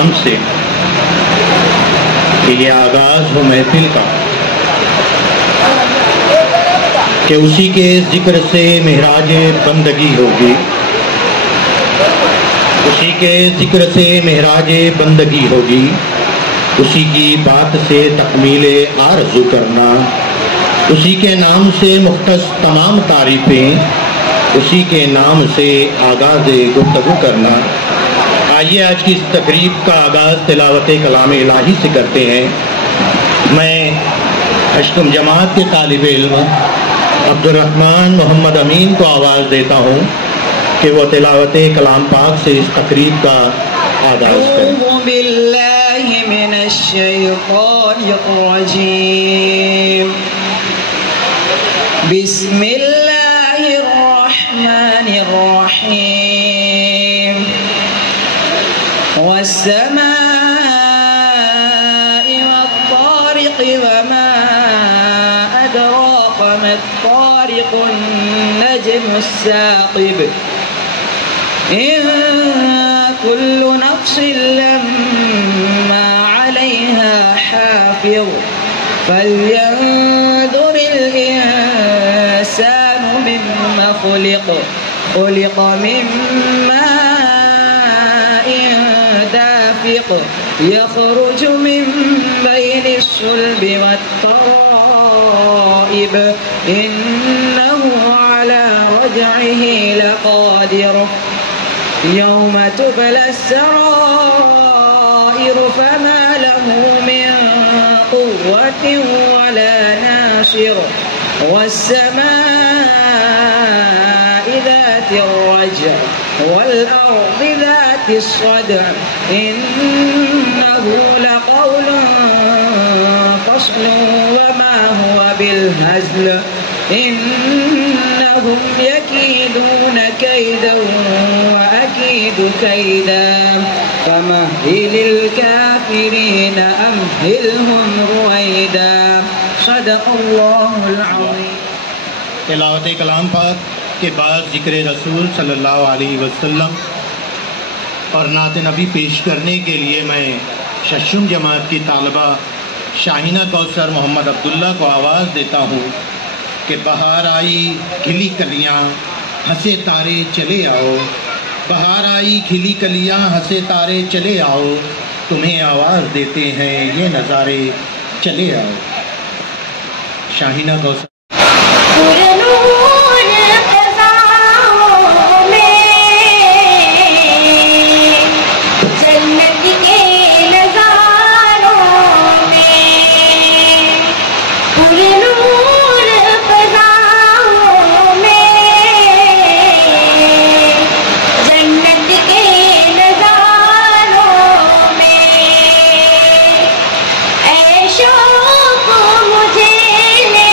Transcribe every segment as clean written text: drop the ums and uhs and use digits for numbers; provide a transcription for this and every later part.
नाम से कि ये आगाज़ हो महफिल का, कि उसी के ज़िक्र से महराज बंदगी होगी, उसी के ज़िक्र से महराज बंदगी होगी, उसी की बात से तकमीले आरज़ू करना, उसी के नाम से मुख्तस तमाम तारीफ़ें, उसी के नाम से आगाज़ गुफ्तगू करना। आइए आज की इस तकरीब का आगाज़ तिलावत कलाम इलाही से करते हैं। मैं अशकुम जमात के तालिब इल्म अब्दुर्रहमान मोहम्मद अमीन को आवाज़ देता हूँ कि वो तिलावत कलाम पाक से इस तकरीब का आगाज़ करें। बिस्मिल्लाहिर्रहमानिर्रहीम। वस्समाइ वत्तारिक़ वमा अदराक मत्तारिक़ नज्मुस्साक़िब। इन कुल्लु नफ्सिन लम्मा अलैहा हाफ़िज़। फल्यंज़ुरिल इंसानु मिम्मा खुलिक़। खुलिक़ मिन माइन दाफ़िक़। यख़रुजु मिन बैनिस सुल्बि वत्तराइब। इन्नहु अला रजइहि लक़ादिर। यौम तुबला सराइर फमा लहु मिन क़ुव्वतिन वला नासिर। वस्समाइ ज़ातिर रज्अ वल्अर्दि ज़ातिस सद्अ। इन्नहु लक़ौलुन फ़स्लुन वमा हुवा बिल्हज़्ल। इन्नहुम यकीदून कैदन वअकीदु कैदा। फमह्हिलिल काफ़िरीन अम्हिलहुम रुवैदा। सदक़ल्लाहुल अज़ीम। तिलावत कलाम पाक के बाद ज़िक्र रसूल सल्लल्लाहु अलैहि वसल्लम और नात नबी पेश करने के लिए मैं शशुम जमात की तालबा शाहिना कौसर मोहम्मद अब्दुल्ला को आवाज़ देता हूँ कि बहार आई खिली कलियाँ हंसे तारे चले आओ। बहार आई खिली कलियाँ हंसे तारे चले आओ। तुम्हें आवाज़ देते हैं ये नज़ारे चले आओ। शाहिना कौसर। मुझे ले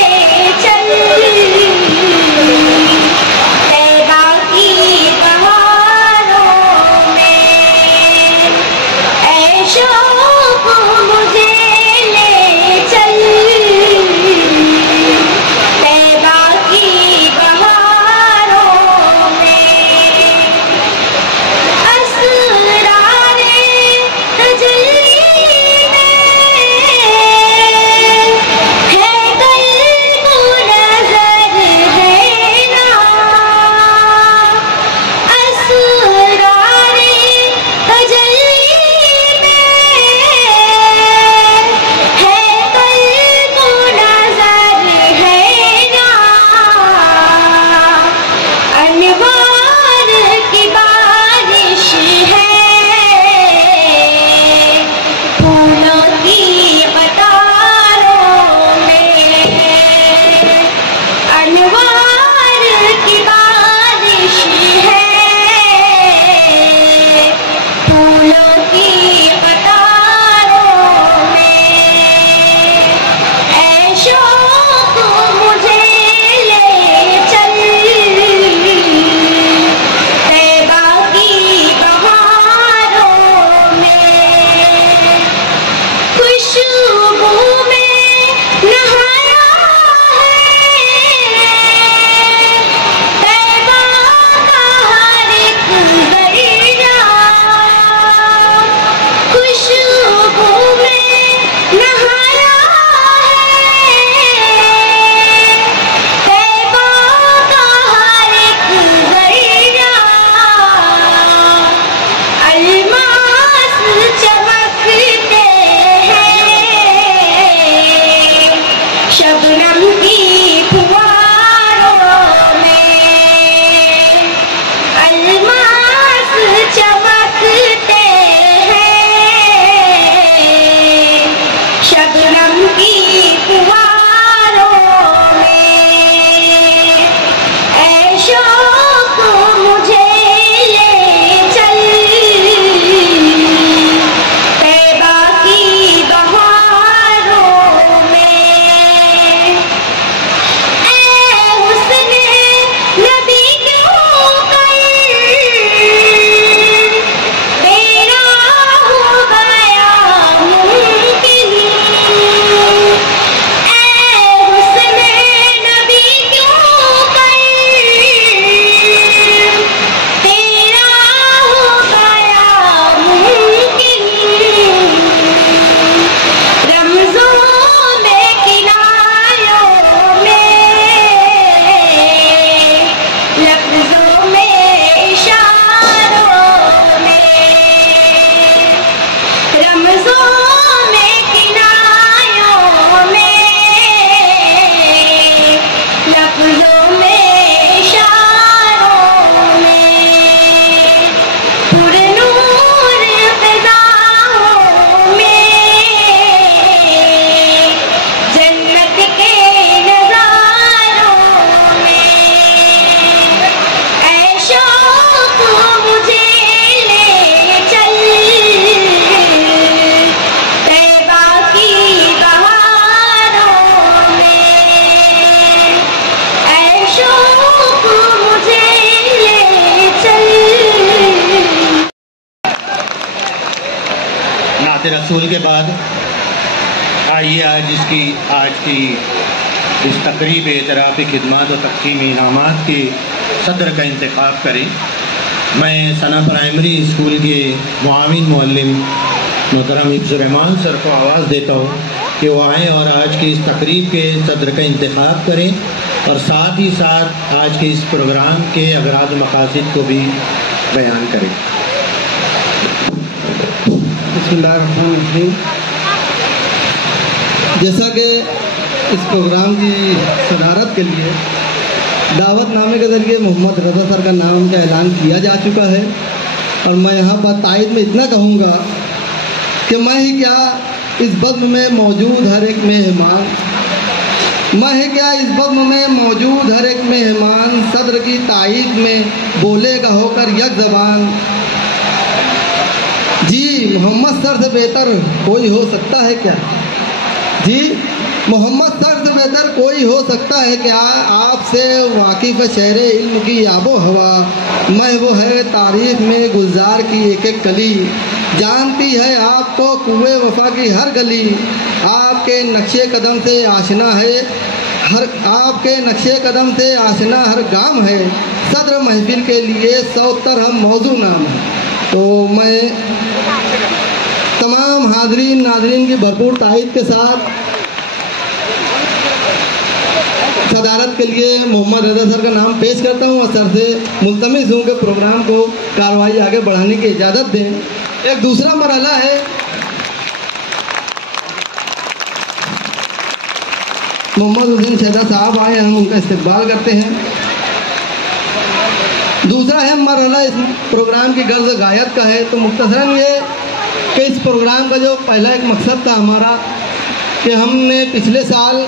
रसूल के बाद आइए आज की इस तकरीब एतराफ़ खिदमत और तक़सीम इनामात के सदर का इंतखाब करें। मैं सना प्राइमरी स्कूल के मुआविन मुअल्लिम मोहतरम हिफ्ज़ुर-रहमान सर को आवाज़ देता हूँ कि वो आएँ और आज की इस तकरीब के सदर का इंतखाब करें और साथ ही साथ आज के इस प्रोग्राम के अगराज़ मक़ासिद को भी बयान करें। बिस्मिल्लाहिर्रहमानिर्रहीम। जैसा कि इस प्रोग्राम की सदारत के लिए दावतनामे के ज़रिए मोहम्मद रज़ा सर का नाम का ऐलान किया जा चुका है और मैं यहाँ पर तायद में इतना कहूँगा कि मैं ही क्या इस बज़्म में मौजूद हर एक मेहमान, मैं ही क्या इस बज़्म में मौजूद हर एक मेहमान सदर की तायद में बोलेगा होकर यक ज़बान। जी मोहम्मद सर से बेहतर कोई हो सकता है क्या? जी मोहम्मद सर से बेहतर कोई हो सकता है क्या? आपसे वाकिफ़ शहर इल्म की आबो हवा, मैं वो है तारीख़ में गुलजार की एक एक कली, जानती है आपको कुए वफा की हर गली, आपके नक्शे कदम से आशना है आपके नक्शे कदम से आशना हर गाम है, सदर महफिल के लिए 100 तरह मौजू नाम है। तो मैं तमाम हाज़रीन नाज़रीन की भरपूर तायद के साथ सदारत के लिए मोहम्मद रज़ा सर का नाम पेश करता हूँ और सर से मुल्तमिस हूँ कि प्रोग्राम को कार्रवाई आगे बढ़ाने की इजाज़त दें। एक दूसरा मरहला है मोहम्मद हुसैन शहदा साहब आए, हम उनका इस्तकबाल करते हैं। दूसरा है मरहला इस प्रोग्राम की गर्ज गायत का है। तो मुख्तसरन ये कि इस प्रोग्राम का जो पहला एक मकसद था हमारा कि हमने पिछले साल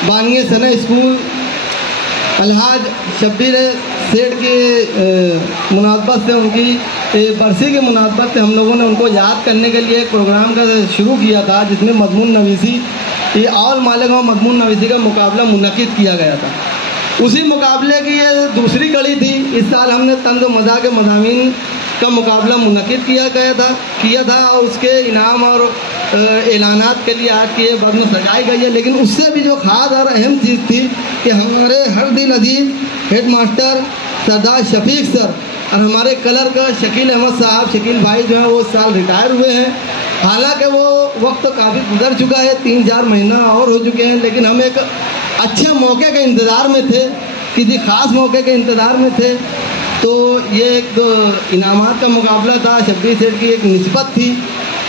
बानिए सना स्कूल अलहाज शब्बीर सेठ की मुनासबत से उनकी बरसी की मुनासबत से हम लोगों ने उनको याद करने के लिए एक प्रोग्राम का शुरू किया था जिसमें मज़मून नवीसी ये ऑल मालेगांव मज़मून नवीसी का मुकाबला मुनक़िद किया गया था। उसी मुकाबले की ये दूसरी कड़ी थी। इस साल हमने तंज़ मज़ा के मज़ामीन का मुकाबला मुनक़िद किया था और उसके इनाम और ऐलानात के लिए आज की ये बज़्म सजाई गई है। लेकिन उससे भी जो ख़ास और अहम चीज़ थी कि हमारे हर दिल अजीज़ हेड मास्टर सरदार शफीक सर और हमारे कलर का शकील अहमद साहब, शकील भाई जो है वो इस साल रिटायर हुए हैं। हालांकि वो वक्त तो काफ़ी गुजर चुका है, 3-4 महीना और हो चुके हैं, लेकिन हम एक अच्छे मौके के इंतज़ार में थे, किसी ख़ास मौके के इंतज़ार में थे। तो ये एक इनामात का मुकाबला था, शब्बीर सेठ की एक निस्बत थी,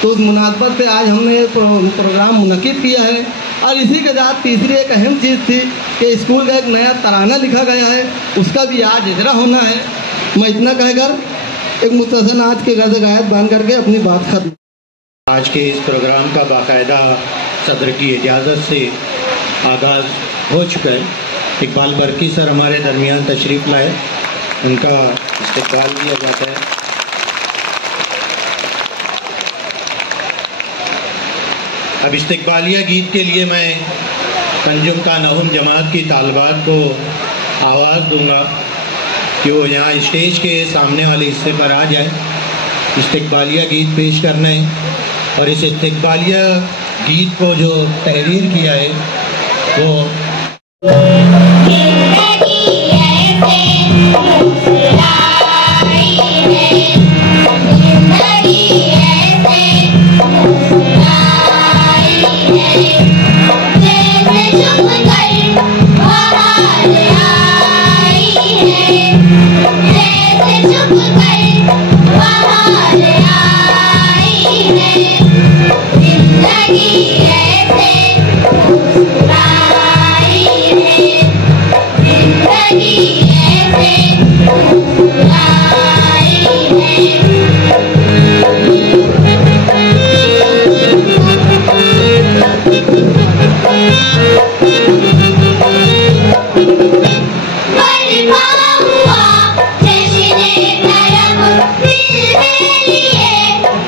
तो उस मुनासबत से आज हमने प्रोग्राम मुनक़िद किया है। और इसी के साथ तीसरी एक अहम चीज़ थी कि स्कूल का एक नया तराना लिखा गया है, उसका भी आज इजरा होना है। मैं इतना कहकर एक मुख्तसर आज के गर्द गायत बयान करके अपनी बात खत्म। आज के इस प्रोग्राम का बाकायदा सदर की इजाज़त से आगाज़ हो चुका है। इकबाल बरकी सर हमारे दरमियान तशरीफ़ लाए, उनका इस्तकबाल किया जाता है। अब इस्तकबालिया गीत के लिए मैं तंजुम का नहुम जमात की तालबात को आवाज़ दूंगा कि वो यहाँ स्टेज के सामने वाले हिस्से पर आ जाए। इस्तकबालिया गीत पेश करना है और इस इस्तकबालिया गीत को जो तहरीर किया है वो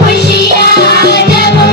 खुशियाँ जब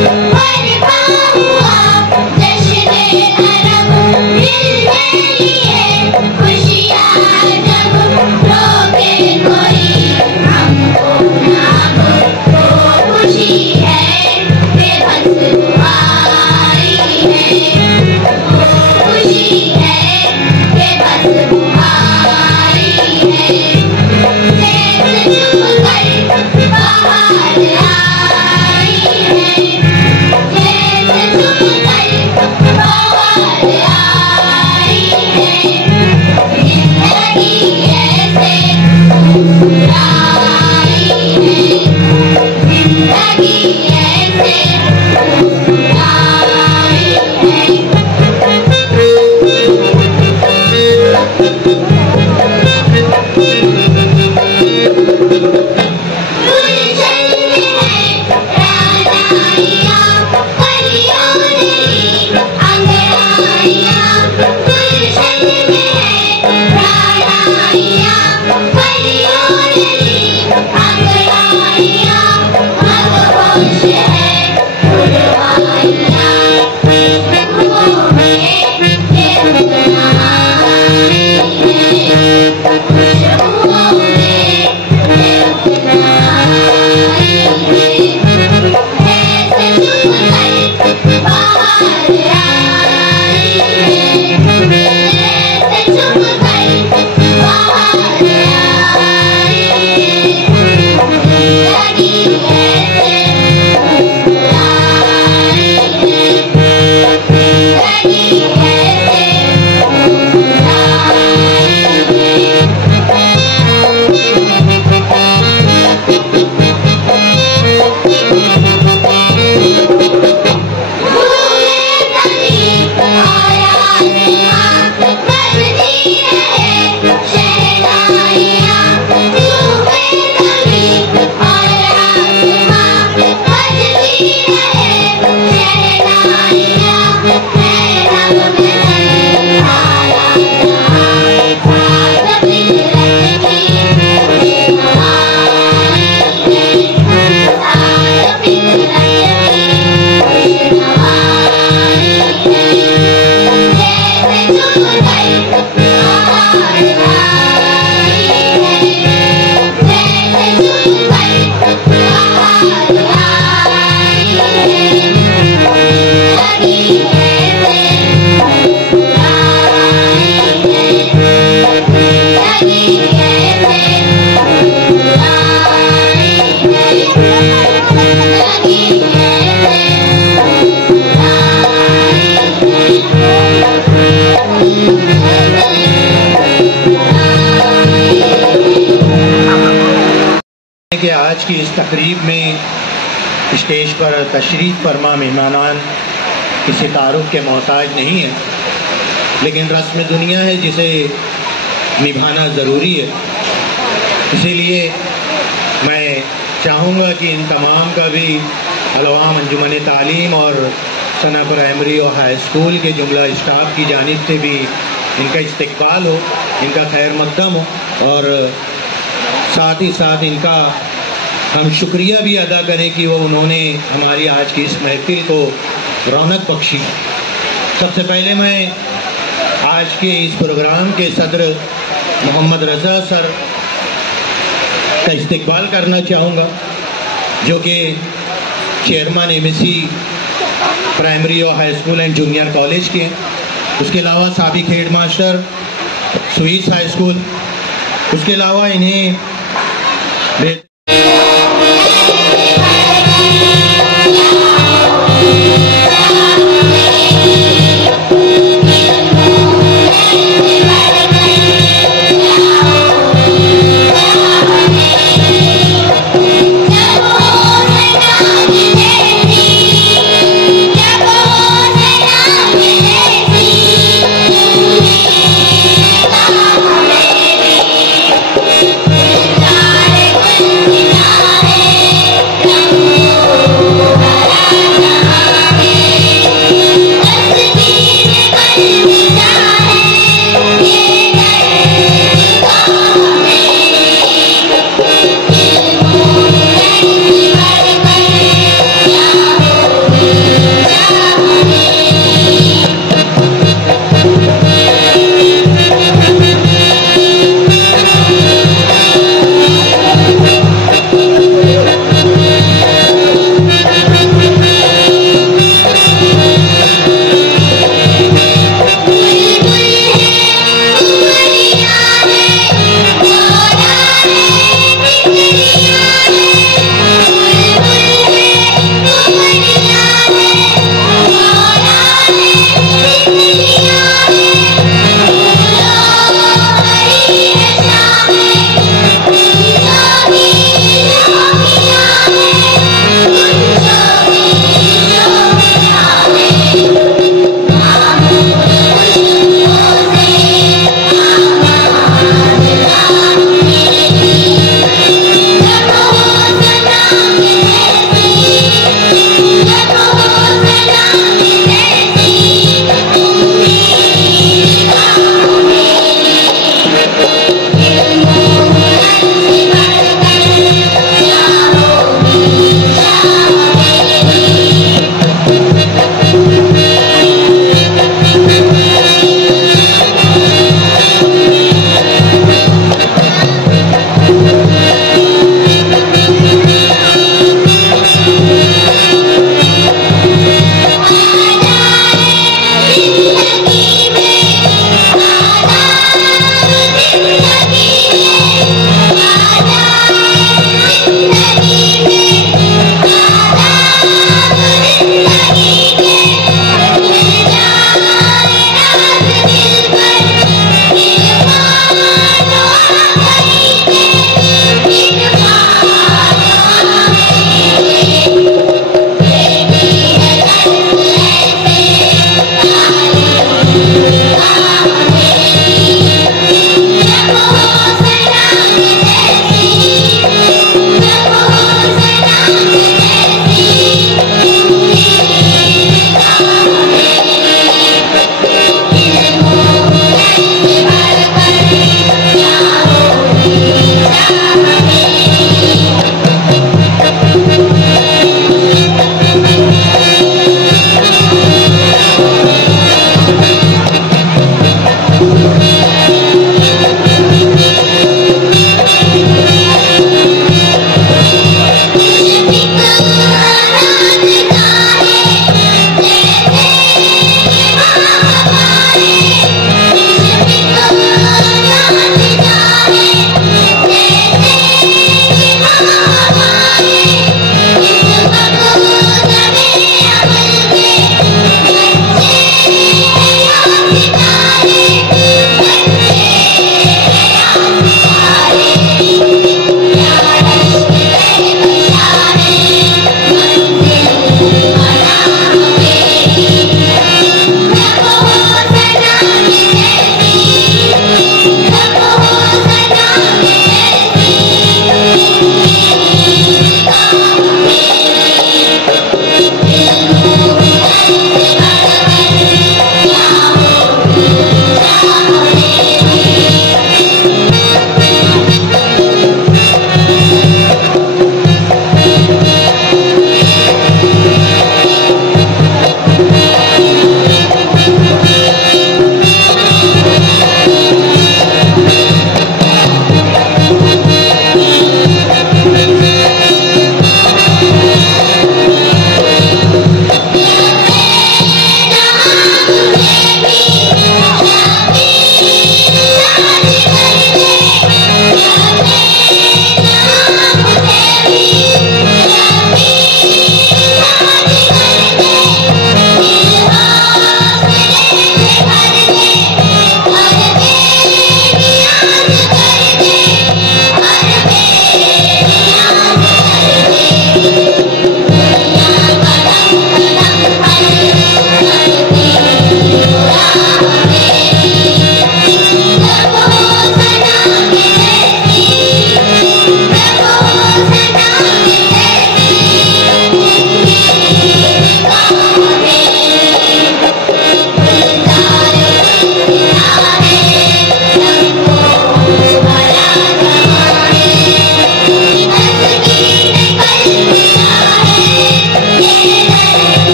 कि आज की इस तकरीब में स्टेज पर तशरीफ़ फरमा मेहमानान किसी तारुफ के मोहताज नहीं है, लेकिन रस्म दुनिया है जिसे निभाना ज़रूरी है। इसीलिए मैं चाहूँगा कि इन तमाम का भी अलवाम अंजुमन तालीम और सना प्राइमरी और हाई स्कूल के जुमला स्टाफ की जानिब से भी इनका इस्तकबाल हो, इनका खैर मक़दम हो, और साथ ही साथ इनका हम शुक्रिया भी अदा करें कि वो उन्होंने हमारी आज की इस महफिल को रौनक बख्शी। सबसे पहले मैं आज के इस प्रोग्राम के सदर मोहम्मद रज़ा सर का इस्तकबाल करना चाहूँगा, जो कि चेयरमैन MSc प्राइमरी और high school and junior college के हैं। उसके अलावा साबिक head master sweets high school. उसके अलावा इन्हें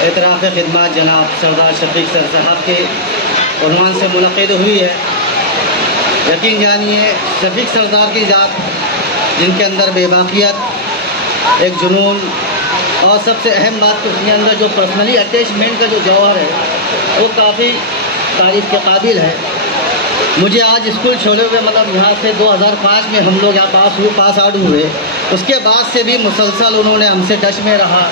एतराफ़ खिदमत जनाब सरदार शफीक सर साहब के उन्वान से मुलाक़ात हुई है। यकीन जानिए शफीक सरदार की ज़ात, जिनके अंदर बेबाकियत, एक जुनून और सबसे अहम बात तो उसके अंदर जो पर्सनली अटैचमेंट का जो जौहर है वो काफ़ी तारीफ़ के काबिल है। मुझे आज स्कूल छोड़े हुए मतलब यहाँ से 2005 में हम लोग यहाँ पास आउट हुए, उसके बाद से भी मुसलसल उन्होंने हमसे टच में रहा,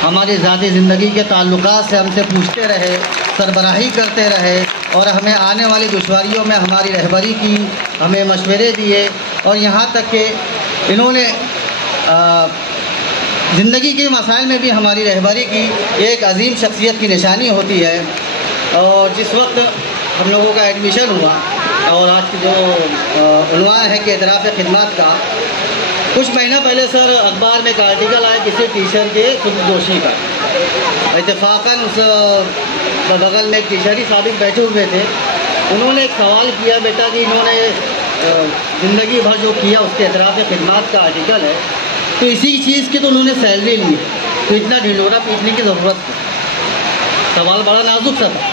हमारी ज़ाती ज़िंदगी के ताल्लुकात से हमसे पूछते रहे, सरबराही करते रहे और हमें आने वाली दुश्वारियों में हमारी रहबरी की, हमें मशवरे दिए और यहाँ तक कि इन्होंने ज़िंदगी के मसाइल में भी हमारी रहबरी की। एक अजीम शख्सियत की निशानी होती है। और जिस वक्त हम लोगों का एडमिशन हुआ और आज की जो उन्वान है कि एतराफ़ खिदमत का, कुछ महीना पहले सर अखबार में एक आर्टिकल आया किसी टीचर के खुदकुशी का। इत्तेफाकन उस बगल में एक टीचर ही साबिक बैठे हुए थे, उन्होंने एक सवाल किया, बेटा कि इन्होंने ज़िंदगी भर जो किया उसके एतराफ़ खिदमत का आर्टिकल है, तो इसी चीज़ की तो उन्होंने सैलरी ली है, तो इतना ढिंढोरा पीटने की ज़रूरत थी। सवाल बड़ा नाजुक सा था,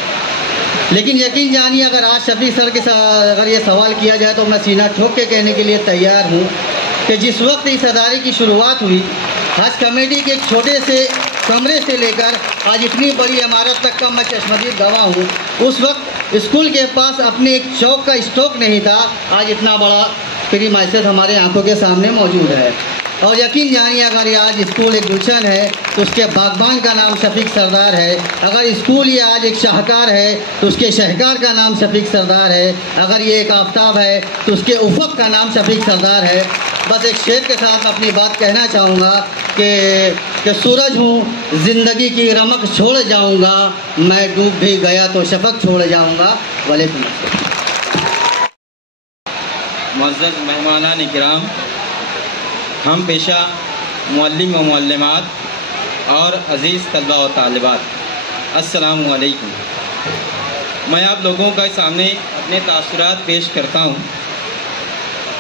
लेकिन यकीन जानिए अगर आज शफीक सर के अगर ये सवाल किया जाए तो मैं सीना ठोक के कहने के लिए तैयार हूँ कि जिस वक्त इस अदारे की शुरुआत हुई, हज कमेटी के एक छोटे से कमरे से लेकर आज इतनी बड़ी इमारत तक का मैं चश्मदीद गवाह हूँ। उस वक्त स्कूल के पास अपने एक चौक का स्टॉक नहीं था, आज इतना बड़ा प्रीमाइसेस हमारे आंखों के सामने मौजूद है। और यकीन जानिए अगर ये आज स्कूल एक गुलशन है तो उसके बागबान का नाम शफीक सरदार है। अगर स्कूल ये आज एक शाहकार है तो उसके शहकार का नाम शफीक सरदार है। अगर ये एक आफ्ताब है तो उसके उफ़क़ का नाम शफीक सरदार है। बस एक शेर के साथ अपनी बात कहना चाहूँगा कि सूरज हूँ ज़िंदगी की रमक छोड़ जाऊँगा, मैं डूब भी गया तो शफक छोड़ जाऊँगा। वालेकुम अस्सलाम। मुअज़्ज़ज़ मेहमानान इकराम, हम पेशा मुअल्लिम व मुअल्लिमात और अज़ीज़ तलबा व तालिबात, अस्सलामु अलैकुम। मैं आप लोगों के सामने अपने तासुरात पेश करता हूँ।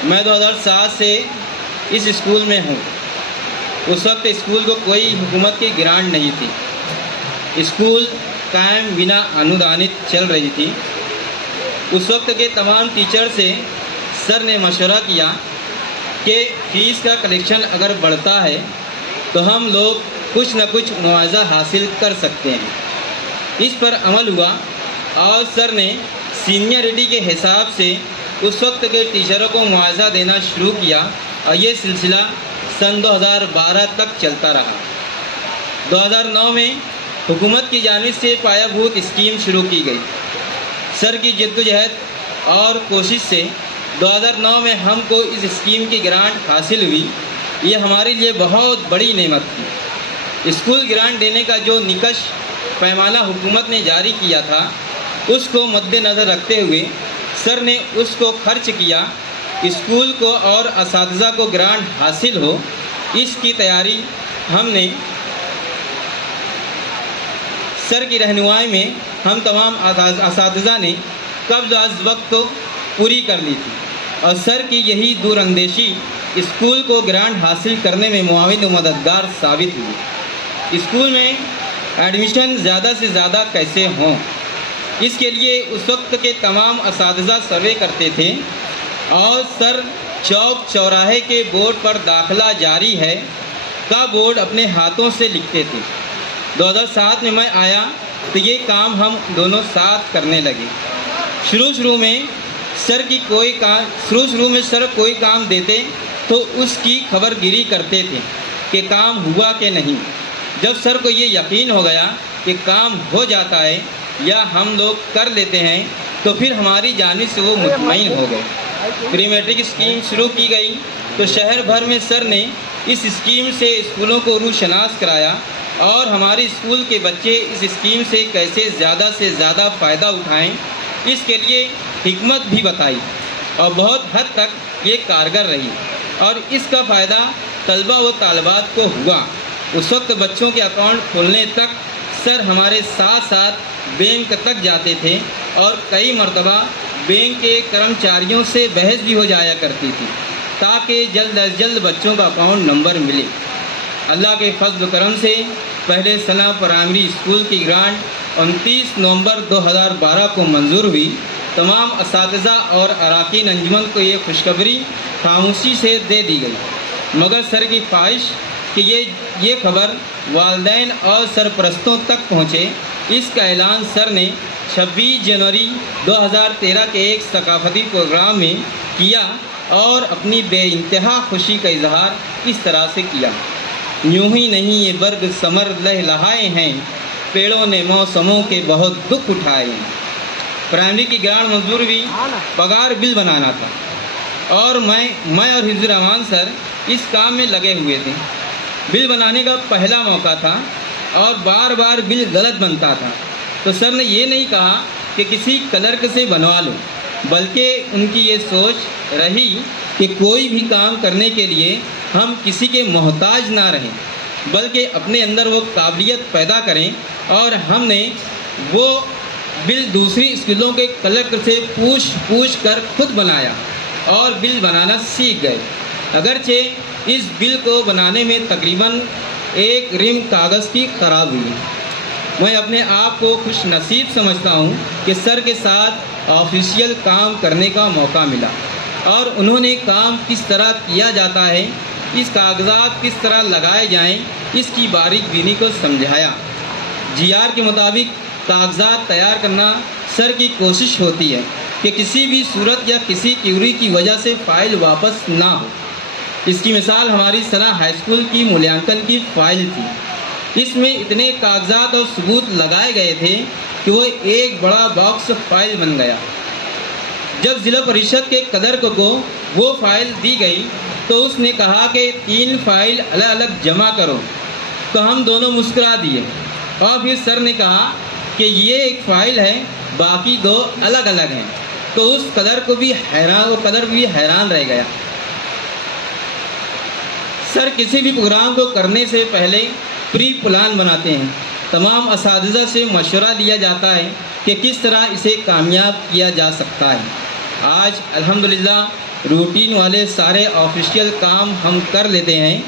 मैं 2007 से इस स्कूल में हूँ। उस वक्त स्कूल को कोई हुकूमत की ग्रांट नहीं थी, स्कूल कायम बिना अनुदानित चल रही थी। उस वक्त के तमाम टीचर से सर ने मशवरा किया कि फ़ीस का कलेक्शन अगर बढ़ता है तो हम लोग कुछ न कुछ मुआवजा हासिल कर सकते हैं। इस पर अमल हुआ और सर ने सीनियरिटी के हिसाब से उस वक्त के टीचरों को मुआवजा देना शुरू किया और ये सिलसिला सन 2012 तक चलता रहा। 2009 में हुकूमत की जानिब से पायाभूत स्कीम शुरू की गई। सर की जद्दोजहद और कोशिश से 2009 में हमको इस स्कीम की ग्रांट हासिल हुई। ये हमारे लिए बहुत बड़ी नेमत थी। स्कूल ग्रांट देने का जो निकश पैमाना हुकूमत ने जारी किया था उसको मद्देनज़र रखते हुए सर ने उसको खर्च किया। स्कूल को और असातिज़ा को ग्रांट हासिल हो, इसकी तैयारी हमने सर की रहनुमाई में हम तमाम असातिज़ा ने कब्ल अज़ वक्त तो पूरी कर ली थी और सर की यही दूरअंदेशी स्कूल को ग्रांट हासिल करने में मुआविन व मददगार साबित हुई। स्कूल में एडमिशन ज़्यादा से ज़्यादा कैसे हों, इसके लिए उस वक्त के तमाम असातिज़ा सर्वे करते थे और सर चौक चौराहे के बोर्ड पर दाखिला जारी है का बोर्ड अपने हाथों से लिखते थे। 2007 में मैं आया तो ये काम हम दोनों साथ करने लगे। शुरू में सर कोई काम देते तो उसकी खबरगिरी करते थे कि काम हुआ कि नहीं। जब सर को ये यकीन हो गया कि काम हो जाता है या हम लोग कर लेते हैं तो फिर हमारी जानिब से वो मुतमईन हो गए। प्री मैट्रिक स्कीम शुरू की गई तो शहर भर में सर ने इस स्कीम से स्कूलों को रूशनास कराया और हमारे स्कूल के बच्चे इस स्कीम से कैसे ज़्यादा से ज़्यादा फ़ायदा उठाएं, इसके लिए हिकमत भी बताई और बहुत हद तक ये कारगर रही और इसका फ़ायदा तलबा व तालिबात को हुआ। उस वक्त बच्चों के अकाउंट खोलने तक सर हमारे साथ साथ बैंक तक जाते थे और कई मरतबा बैंक के कर्मचारियों से बहस भी हो जाया करती थी ताकि जल्द अज जल्द बच्चों का अकाउंट नंबर मिले। अल्लाह के फज़्ल करम से पहले सना प्राइमरी स्कूल की ग्रांट 29 नवंबर 2012 को मंजूर हुई। तमाम असातिज़ा और अरकान अंजुमन को ये खुशखबरी खामोशी से दे दी गई, मगर सर की ख्वाहिश कि ये खबर वालिदैन और सरपरस्तों तक पहुँचे, इसका ऐलान सर ने 26 जनवरी 2013 के एक सकाफती प्रोग्राम में किया और अपनी बेइंतहा खुशी का इजहार इस तरह से किया। यूं ही नहीं ये बर्ग समर लहलहाए हैं, पेड़ों ने मौसमों के बहुत दुख उठाए हैं। प्राइमरी की ग्रांट मंजूर हुई, पगार बिल बनाना था और मैं और हिफ्ज़ुर रहमान सर इस काम में लगे हुए थे। बिल बनाने का पहला मौका था और बार बार बिल गलत बनता था, तो सर ने ये नहीं कहा कि किसी क्लर्क से बनवा लो, बल्कि उनकी ये सोच रही कि कोई भी काम करने के लिए हम किसी के मोहताज ना रहें, बल्कि अपने अंदर वो काबिलियत पैदा करें। और हमने वो बिल दूसरी स्कूलों के क्लर्क से पूछ कर खुद बनाया और बिल बनाना सीख गए। अगरचे इस बिल को बनाने में तकरीबन 1 रिम कागज़ की खराब हुई। मैं अपने आप को खुश नसीब समझता हूँ कि सर के साथ ऑफिशियल काम करने का मौका मिला और उन्होंने काम किस तरह किया जाता है, इस कागजात किस तरह लगाए जाएं, इसकी बारीक बीनी को समझाया। जीआर के मुताबिक कागजात तैयार करना सर की कोशिश होती है कि किसी भी सूरत या किसी क्यूरी की वजह से फ़ाइल वापस ना हो। इसकी मिसाल हमारी सना हाई स्कूल की मूल्यांकन की फ़ाइल थी। इसमें इतने कागजात और सबूत लगाए गए थे कि वो एक बड़ा बॉक्स फाइल बन गया। जब ज़िला परिषद के क्लर्क को वो फाइल दी गई तो उसने कहा कि 3 फाइल अलग अलग जमा करो, तो हम दोनों मुस्कुरा दिए और फिर सर ने कहा कि ये एक फ़ाइल है, बाकी 2 अलग अलग हैं। तो उस क्लर्क को भी हैरान रह गया। सर किसी भी प्रोग्राम को करने से पहले प्री प्लान बनाते हैं। तमाम असातिज़ा से मशवरा लिया जाता है कि किस तरह इसे कामयाब किया जा सकता है। आज अल्हम्दुलिल्लाह रूटीन वाले सारे ऑफिशियल काम हम कर लेते हैं।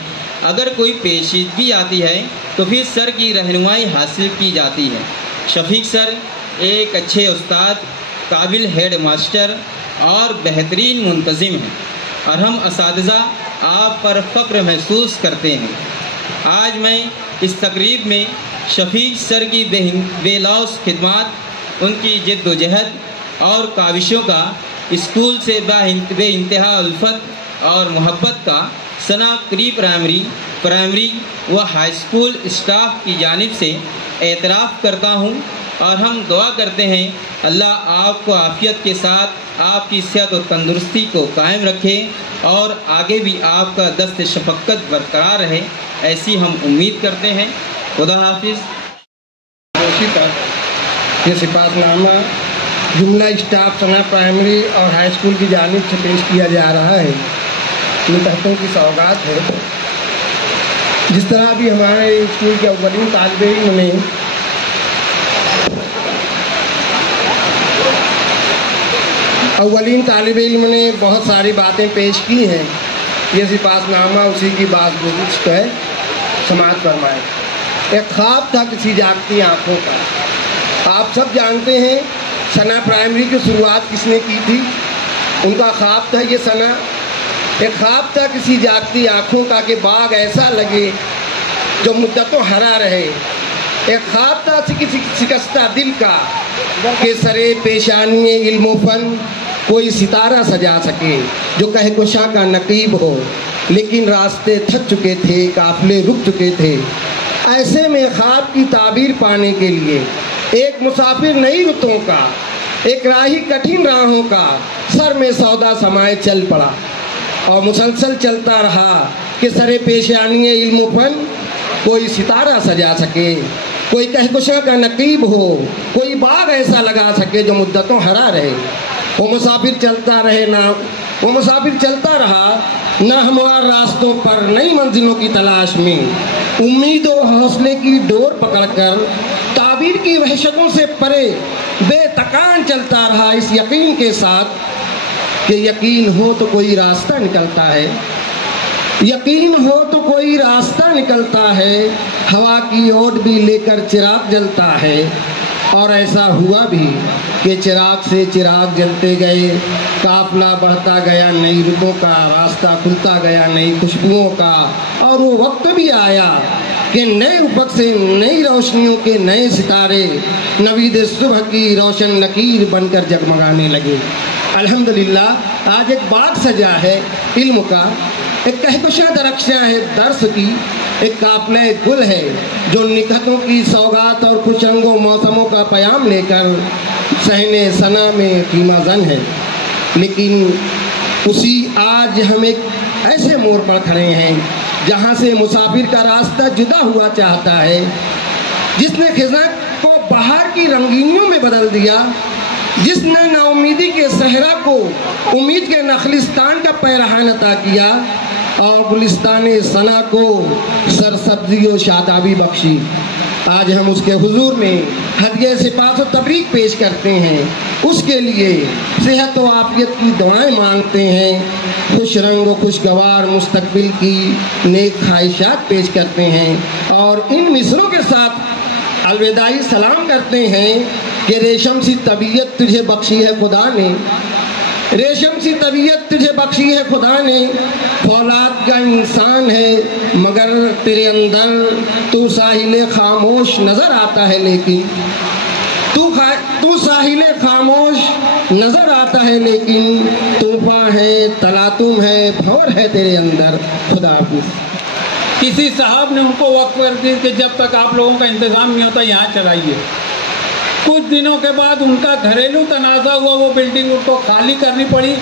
अगर कोई पेचीदगी आती है तो फिर सर की रहनुमाई हासिल की जाती है। शफीक सर एक अच्छे उस्ताद, काबिल हेड मास्टर और बेहतरीन मुंतज़िम हैं और हम असातिज़ा आप पर फ़ख्र महसूस करते हैं। आज मैं इस तकरीब में शफीक सर की बेलौस खिदमत, उनकी जद्दोजहद और काविशों का स्कूल से बेइंतहा उल्फत और मोहब्बत का सना प्री प्राइमरी व हाई स्कूल स्टाफ की जानिब से एतराफ़ करता हूँ और हम दुआ करते हैं अल्लाह आपको आफ़ियत के साथ आपकी सेहत और तंदुरुस्ती को कायम रखे और आगे भी आपका दस्त शफ़क़त बरकरार रहे, ऐसी हम उम्मीद करते हैं। खुदा हाफिज़। ये सिपाहीनामा जुमला स्टाफ सना प्राइमरी और हाई स्कूल की जानिब से पेश किया जा रहा है। मुतहफ़्फ़ों की सौगात है। जिस तरह भी हमारे स्कूल के अव्वलीन तालिबे इल्म ने बहुत सारी बातें पेश की हैं, ये सिपाहीनामा उसी की बात गुज़िश्त है। समाअत फरमाएं। एक ख्वाब था किसी जागती आँखों का। आप सब जानते हैं सना प्राइमरी की शुरुआत किसने की थी। उनका ख्वाब था ये सना, एक ख्वाब था किसी जागती आँखों का कि बाग ऐसा लगे जो मुद्दतों हरा रहे। एक ख्वाब था किसी शिकस्ता दिल का कि सरे पेशानी इल्म फन कोई सितारा सजा सके जो कहकुशा का नकीब हो। लेकिन रास्ते थक चुके थे, काफिले रुक चुके थे। ऐसे में ख्वाब की ताबीर पाने के लिए एक मुसाफिर नई रुतों का, एक राही कठिन राहों का सर में सौदा समाए चल पड़ा और मुसलसल चलता रहा कि सरे पेशानी इल्म फन कोई सितारा सजा सके, कोई कहकुशा का नकीब हो, कोई बाग ऐसा लगा सके जो मुद्दतों हरा रहे। वो मुसाफिर चलता रहा ना हमवार रास्तों पर नई मंजिलों की तलाश में, उम्मीद और हौसले की डोर पकड़कर ताबीर की वहशतों से परे बेतकान चलता रहा, इस यकीन के साथ कि यकीन हो तो कोई रास्ता निकलता है। यकीन हो तो कोई रास्ता निकलता है, हवा की ओट भी लेकर चिराग जलता है। और ऐसा हुआ भी कि चिराग से चिराग जलते गए, काफिला बढ़ता गया नई रुखों का, रास्ता खुलता गया नई खुशबुओं का। और वो वक्त भी आया कि नए उफक से नई रोशनियों के नए सितारे नवीद सुबह की रोशन नकीर बनकर जगमगाने लगे। अल्हम्दुलिल्लाह आज एक बाग सजा है इल्म का, एक कहकशा दरख्शां है दर्स की, एक काफिले गुल है जो निकहतों की सौगात और खुशरंगों मौसमों का प्याम लेकर सहने सना में कीमाजन है। लेकिन उसी आज हम एक ऐसे मोड़ पर खड़े हैं जहाँ से मुसाफिर का रास्ता जुदा हुआ चाहता है, जिसने खिज़ा को बाहर की रंगीनियों में बदल दिया, जिसने नाउमीदी के सहरा को उम्मीद के नखलिस्तान का पैरहान अता किया और गुलिस्तान सना को सरसब्जी और शादाबी बख्शी। आज हम उसके हुजूर में हदिया सिपात और तबरीक पेश करते हैं। उसके लिए सेहत व आफियत की दुआएं मांगते हैं। खुश रंग व खुशगवार मुस्तकबिल की नेक ख्वाहिशात पेश करते हैं और इन मिसरों के साथ अलविदाई सलाम करते हैं कि रेशम सी तबीयत तुझे बख्शी है खुदा ने, रेशम सी तबीयत तुझे बख्शी है खुदा ने, फौलाद का इंसान है मगर तेरे अंदर तू साहिल खामोश नज़र आता है, लेकिन तू साहिल खामोश नज़र आता है, लेकिन तूफान है, तलातुम है, भौर है तेरे अंदर। खुदा हाफिज़। किसी साहब ने उनको वक्त कर दिया कि जब तक आप लोगों का इंतज़ाम नहीं होता यहाँ चलाइए। कुछ दिनों के बाद उनका घरेलू तनाज़ा हुआ, वो बिल्डिंग उनको खाली करनी पड़ी।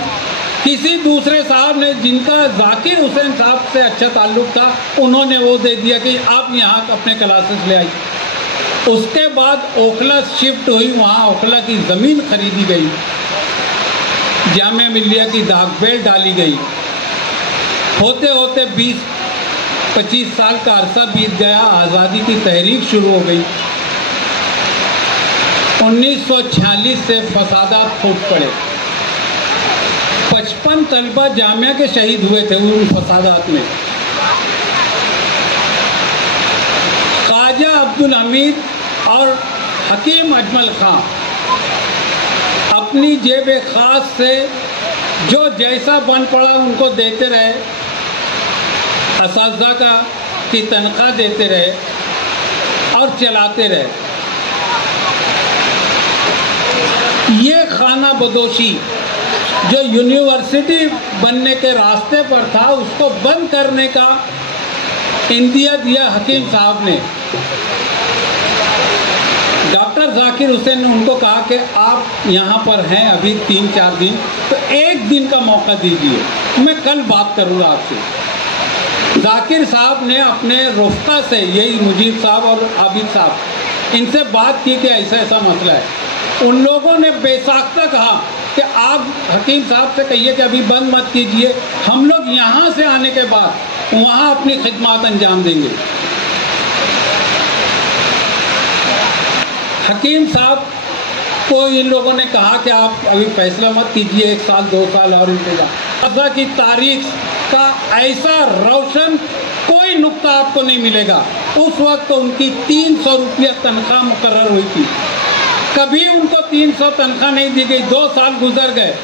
किसी दूसरे साहब ने, जिनका जाकिर हुसैन साहब से अच्छा ताल्लुक़ था, उन्होंने वो दे दिया कि आप यहाँ अपने क्लासेस ले आइए। उसके बाद ओखला शिफ्ट हुई, वहाँ ओखला की ज़मीन खरीदी गई, जामिया मिल्लिया की दागबेल डाली गई। होते होते 20-25 साल का अरसा बीत गया, आज़ादी की तहरीक शुरू हो गई। 1946 से फसादात फूट पड़े। 55 तलबा जामिया के शहीद हुए थे उन फसादात में। ख्वाजा अब्दुल हमीद और हकीम अजमल खां अपनी जेब ख़ास से जो जैसा बन पड़ा उनको देते रहे, असातिज़ा की तनख्वाह देते रहे और चलाते रहे। ये खाना बदोशी जो यूनिवर्सिटी बनने के रास्ते पर था, उसको बंद करने का इंदिया दिया हकीम साहब ने। डॉक्टर जाकिर हुसैन ने उनको कहा कि आप यहाँ पर हैं अभी 3-4 दिन, तो एक दिन का मौका दीजिए, मैं कल बात करूँगा आपसे। जाकिर साहब ने अपने रुफ़्क़ा से, यही मुजीब साहब और आबिद साहब, इनसे बात की कि ऐसा ऐसा मसला है। उन लोगों ने बेसाख्ता कहा कि आप हकीम साहब से कहिए कि अभी बंद मत कीजिए, हम लोग यहाँ से आने के बाद वहाँ अपनी खिदमत अंजाम देंगे। हकीम साहब को इन लोगों ने कहा कि आप अभी फैसला मत कीजिए, 1 साल 2 साल और इंतजार। अज़ा की तारीख का ऐसा रोशन कोई नुक्ता आपको नहीं मिलेगा। उस वक्त तो उनकी 300 रुपया तनख्वाह मुकर्रर हुई थी, कभी उनको 300 तनख्वाह नहीं दी गई। 2 साल गुजर गए।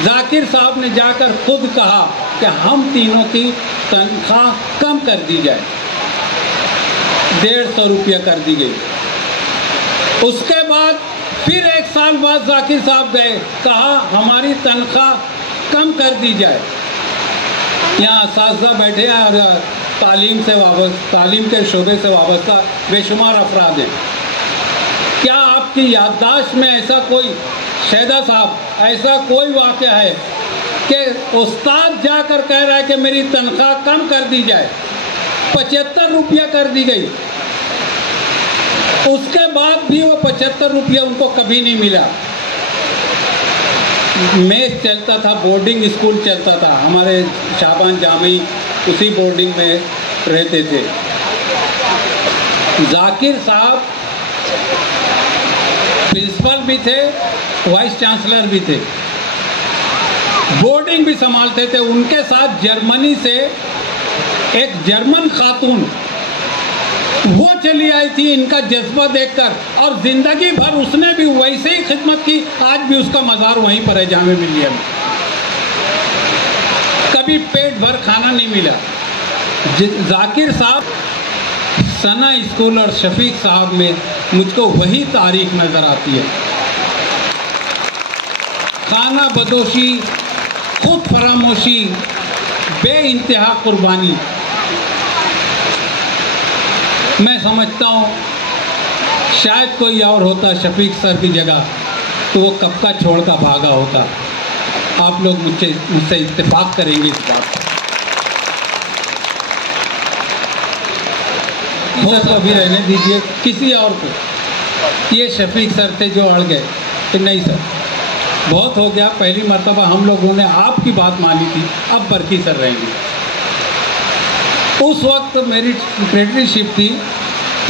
जाकिर साहब ने जाकर खुद कहा कि हम तीनों की तनख्वाह कम कर दी जाए, 150 रुपया कर दी गई। उसके बाद फिर 1 साल बाद जाकिर साहब गए, कहा हमारी तनख्वाह कम कर दी जाए। यहाँ असातिज़ा बैठे हैं और तालीम से वाबस्ता, तालीम के शोबे से वाबस्ता बेशुमार अफराद हैं। क्या आपकी याददाश्त में ऐसा कोई, शहदा साहब, ऐसा कोई वाक़या है कि उस्ताद जाकर कह रहा है कि मेरी तनख्वाह कम कर दी जाए, 75 रुपया कर दी गई, उसके बाद भी वो 75 रुपया उनको कभी नहीं मिला। मेस चलता था, बोर्डिंग स्कूल चलता था, हमारे शाबान जामी उसी बोर्डिंग में रहते थे। जाकिर साहब प्रिंसिपल भी थे, वाइस चांसलर भी थे, बोर्डिंग भी संभालते थे। उनके साथ जर्मनी से एक जर्मन खातून वो चली आई थी इनका जज्बा देखकर, और जिंदगी भर उसने भी वैसे ही खिदमत की। आज भी उसका मज़ार वहीं पर है जामे मिलिया में। कभी पेट भर खाना नहीं मिला। जाकिर साहब, सना स्कूल और शफीक साहब में मुझको वही तारीख नज़र आती है। खाना बदोशी, खुद फरामोशी, बे इंतहा कुर्बानी। मैं समझता हूँ शायद कोई और होता शफीक सर की जगह तो वो कब का छोड़ का भागा होता। आप लोग मुझसे इत्तेफाक करेंगे इस बात पर। सर अभी रहने दीजिए, किसी और को। ये शफीक सर थे जो अड़ गए कि नहीं सर बहुत हो गया, पहली मर्तबा हम लोगों ने आपकी बात मानी थी, अब बरकी सर रहेंगे। उस वक्त मेरी सेक्रेटरीशिप थी,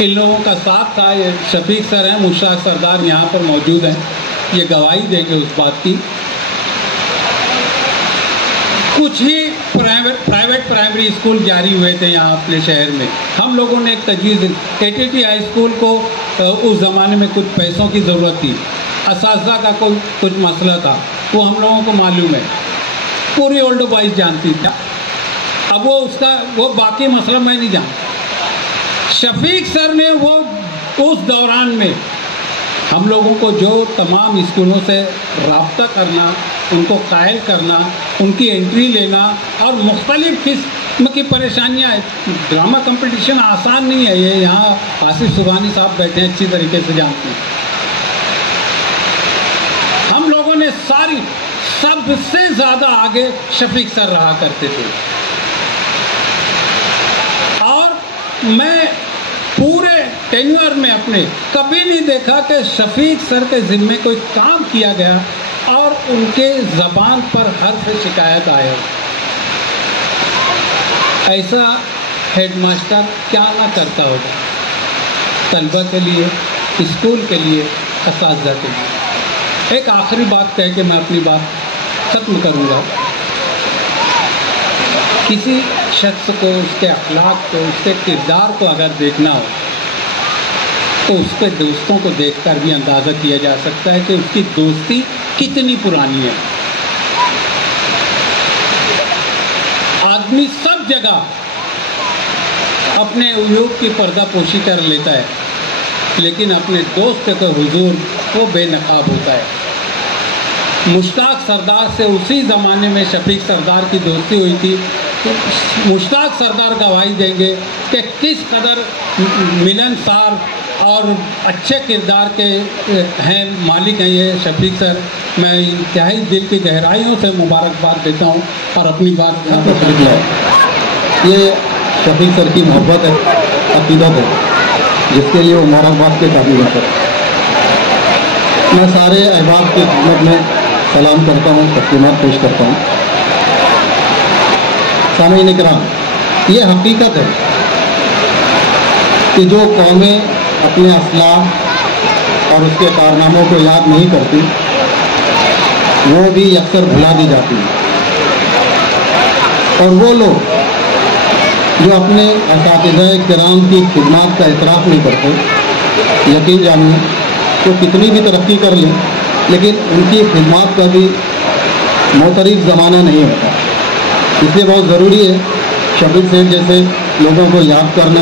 इन लोगों का साथ था। ये शफीक सर हैं, मुश्ताक सरदार यहाँ पर मौजूद हैं, ये गवाही देंगे उस बात की। कुछ ही प्राइवेट प्राइमरी स्कूल जारी हुए थे यहाँ अपने शहर में। हम लोगों ने एक तजवीज़, KTT हाई स्कूल को उस ज़माने में कुछ पैसों की ज़रूरत थी, असासा का कुछ मसला था, वो हम लोगों को मालूम है, पूरी ओल्ड बॉयज़ जानती थी। अब वो बाकी मसला मैं नहीं जानता। शफीक सर ने वो उस दौरान में हम लोगों को जो तमाम स्कूलों से रब्ता करना, उनको कायल करना, उनकी एंट्री लेना और मुख्तलिफ़ किस्म की परेशानियाँ। ड्रामा कंपटीशन आसान नहीं है, ये यहाँ आसिफ सुबहानी साहब बैठे अच्छी तरीके से जानते हैं। हम लोगों ने सबसे ज़्यादा आगे शफीक सर रहा करते थे, और मैं पूरे टेन्योर में अपने कभी नहीं देखा कि शफीक सर के ज़िम्मे कोई काम किया गया और उनके ज़बान पर हर्फ शिकायत आया। ऐसा हेडमास्टर क्या ना करता होगा तलबा के लिए, स्कूल के लिए, असातिज़ा के लिए। एक आखिरी बात कह के मैं अपनी बात ख़त्म करूँगा। किसी शख्स को, उसके अखलाक को, उसके किरदार को अगर देखना हो तो उसके दोस्तों को देखकर भी अंदाज़ा किया जा सकता है कि उसकी दोस्ती कितनी पुरानी है। आदमी सब जगह अपने उयूब की पर्दापोशी कर लेता है, लेकिन अपने दोस्त के हुजूर वो बेनकाब होता है। मुश्ताक सरदार से उसी ज़माने में शफीक सरदार की दोस्ती हुई थी, तो मुश्ताक सरदार गवाही देंगे कि किस कदर मिलनसार और अच्छे किरदार के हैं, मालिक हैं ये शफीक सर। मैं इंतहाई दिल की गहराइयों से मुबारकबाद देता हूँ और अपनी बात यहाँ पर शुरू किया है। ये शफीक सर की मोहब्बत है, अकीदत है, जिसके लिए वो मुबारकबाद के काबिल है। मैं सारे अहबाब की खिदमत में सलाम करता हूँ, तस्लीमात पेश करता हूँ। सामीन इकराम, ये हकीकत है कि जो कौमें अपने असलाह और उसके कारनामों को याद नहीं करती, वो भी अक्सर भुला दी जाती है। और वो लोग जो अपने असातिज़ा किराम की खिदमत का एतराफ़ नहीं करते, यकीन जानिए तो कितनी भी तरक्की कर लें, लेकिन उनकी खिदमत का भी मोतरिफ ज़माना नहीं होता। इसलिए बहुत ज़रूरी है शफीक सर जैसे लोगों को याद करना,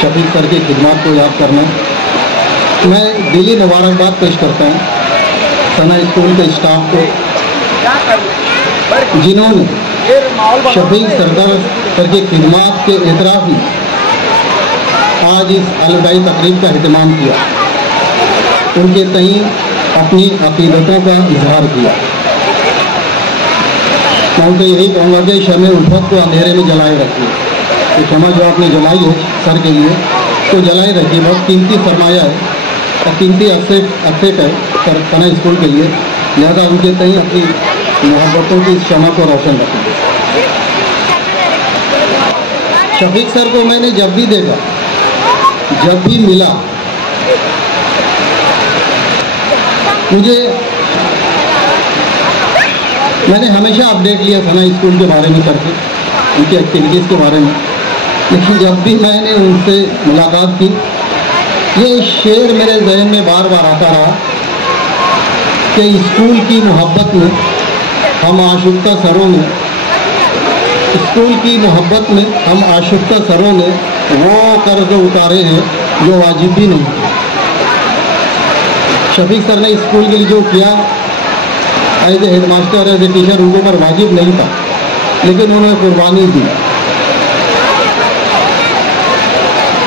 शफीक सर की खिदमत को याद करना। मैं दिली मुबारकबाद पेश करता हूँ सना स्कूल के स्टाफ को, जिन्होंने शफीक सरदार सर की खिदमत के एतराफ़ में आज इस अलविदाई तकरीब का अहतमाम किया, उनके तई अपनी अकीदतों का इजहार किया। मैं उनको यही कहूँगा कि शमे उल्फत को अंधेरे में जलाए रखिए। तो शमा जो आपने जलाई है सर के लिए, तो जलाए रखिए। बहुत कीमती सरमाया है और कीमती असेट है सना स्कूल के लिए, लिहाजा उनके तई अपनी मोहब्बतों की शमा को रोशन रखें। शफीक सर को मैंने जब भी देखा, जब भी मिला, मैंने हमेशा अपडेट लिया सना स्कूल के बारे में सर से, उनकी एक्टिविटीज़ के बारे में। लेकिन जब भी मैंने उनसे मुलाकात की, ये शेर मेरे जहन में बार बार आता रहा कि स्कूल की मोहब्बत में हम आशुक्ता सरों ने, स्कूल की मोहब्बत में हम आशुक्ता सरों ने वो कर्ज उतारे हैं जो वाजिब भी नहीं। शफीक सर ने स्कूल के लिए जो किया as a headmaster, as a teacher, उनके ऊपर वाजिब नहीं था, लेकिन उन्होंने कुर्बानी दी।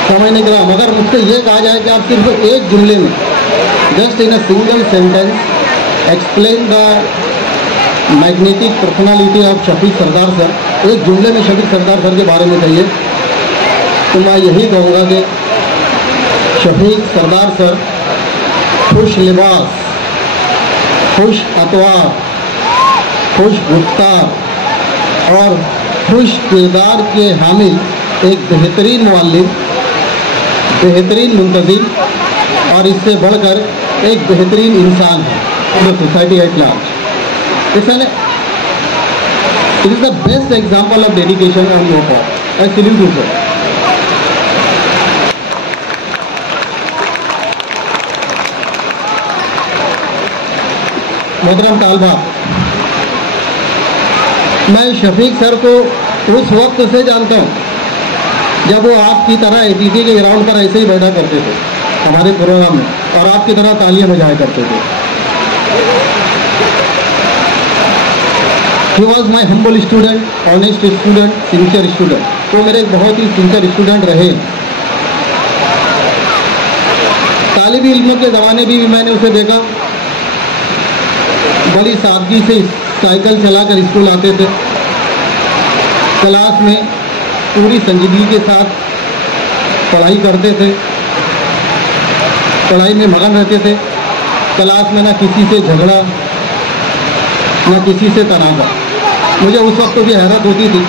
समझने के बाद मगर मुझसे ये कहा जाए कि आप सिर्फ एक जुमले में, just in a single sentence, explain the magnetic personality of Shafiq Sardar sir, एक जुमले में शफीक सरदार सर के बारे में कहिए, तो मैं यही कहूँगा कि शफीक सरदार सर खुश लिबास, खुश अतवार, खुश गुफ्तार और खुश किरदार के हामिल एक बेहतरीन मुअल्लिम, बेहतरीन मुंतज़िम और इससे बढ़कर एक बेहतरीन इंसान है society at large. It is the best example of dedication on your part. I salute you, sir. मोहतरम तालबा, मैं शफीक सर को उस वक्त से जानता हूँ जब वो आपकी तरह एटीटी के ग्राउंड पर ऐसे ही बैठा करते थे हमारे प्रोग्राम में, और आपकी तरह तालियां बजाया करते थे। He was my humble student, honest student, sincere student. तो मेरे एक बहुत ही सिंसियर स्टूडेंट रहे। तालिब इल्मों के ज़माने भी मैंने उसे देखा, बड़ी सादगी से साइकिल चलाकर स्कूल आते थे, क्लास में पूरी संजीदगी के साथ पढ़ाई करते थे, पढ़ाई में मगन रहते थे, क्लास में ना किसी से झगड़ा ना किसी से तनाज़ा। मुझे उस वक्त भी हैरत होती थी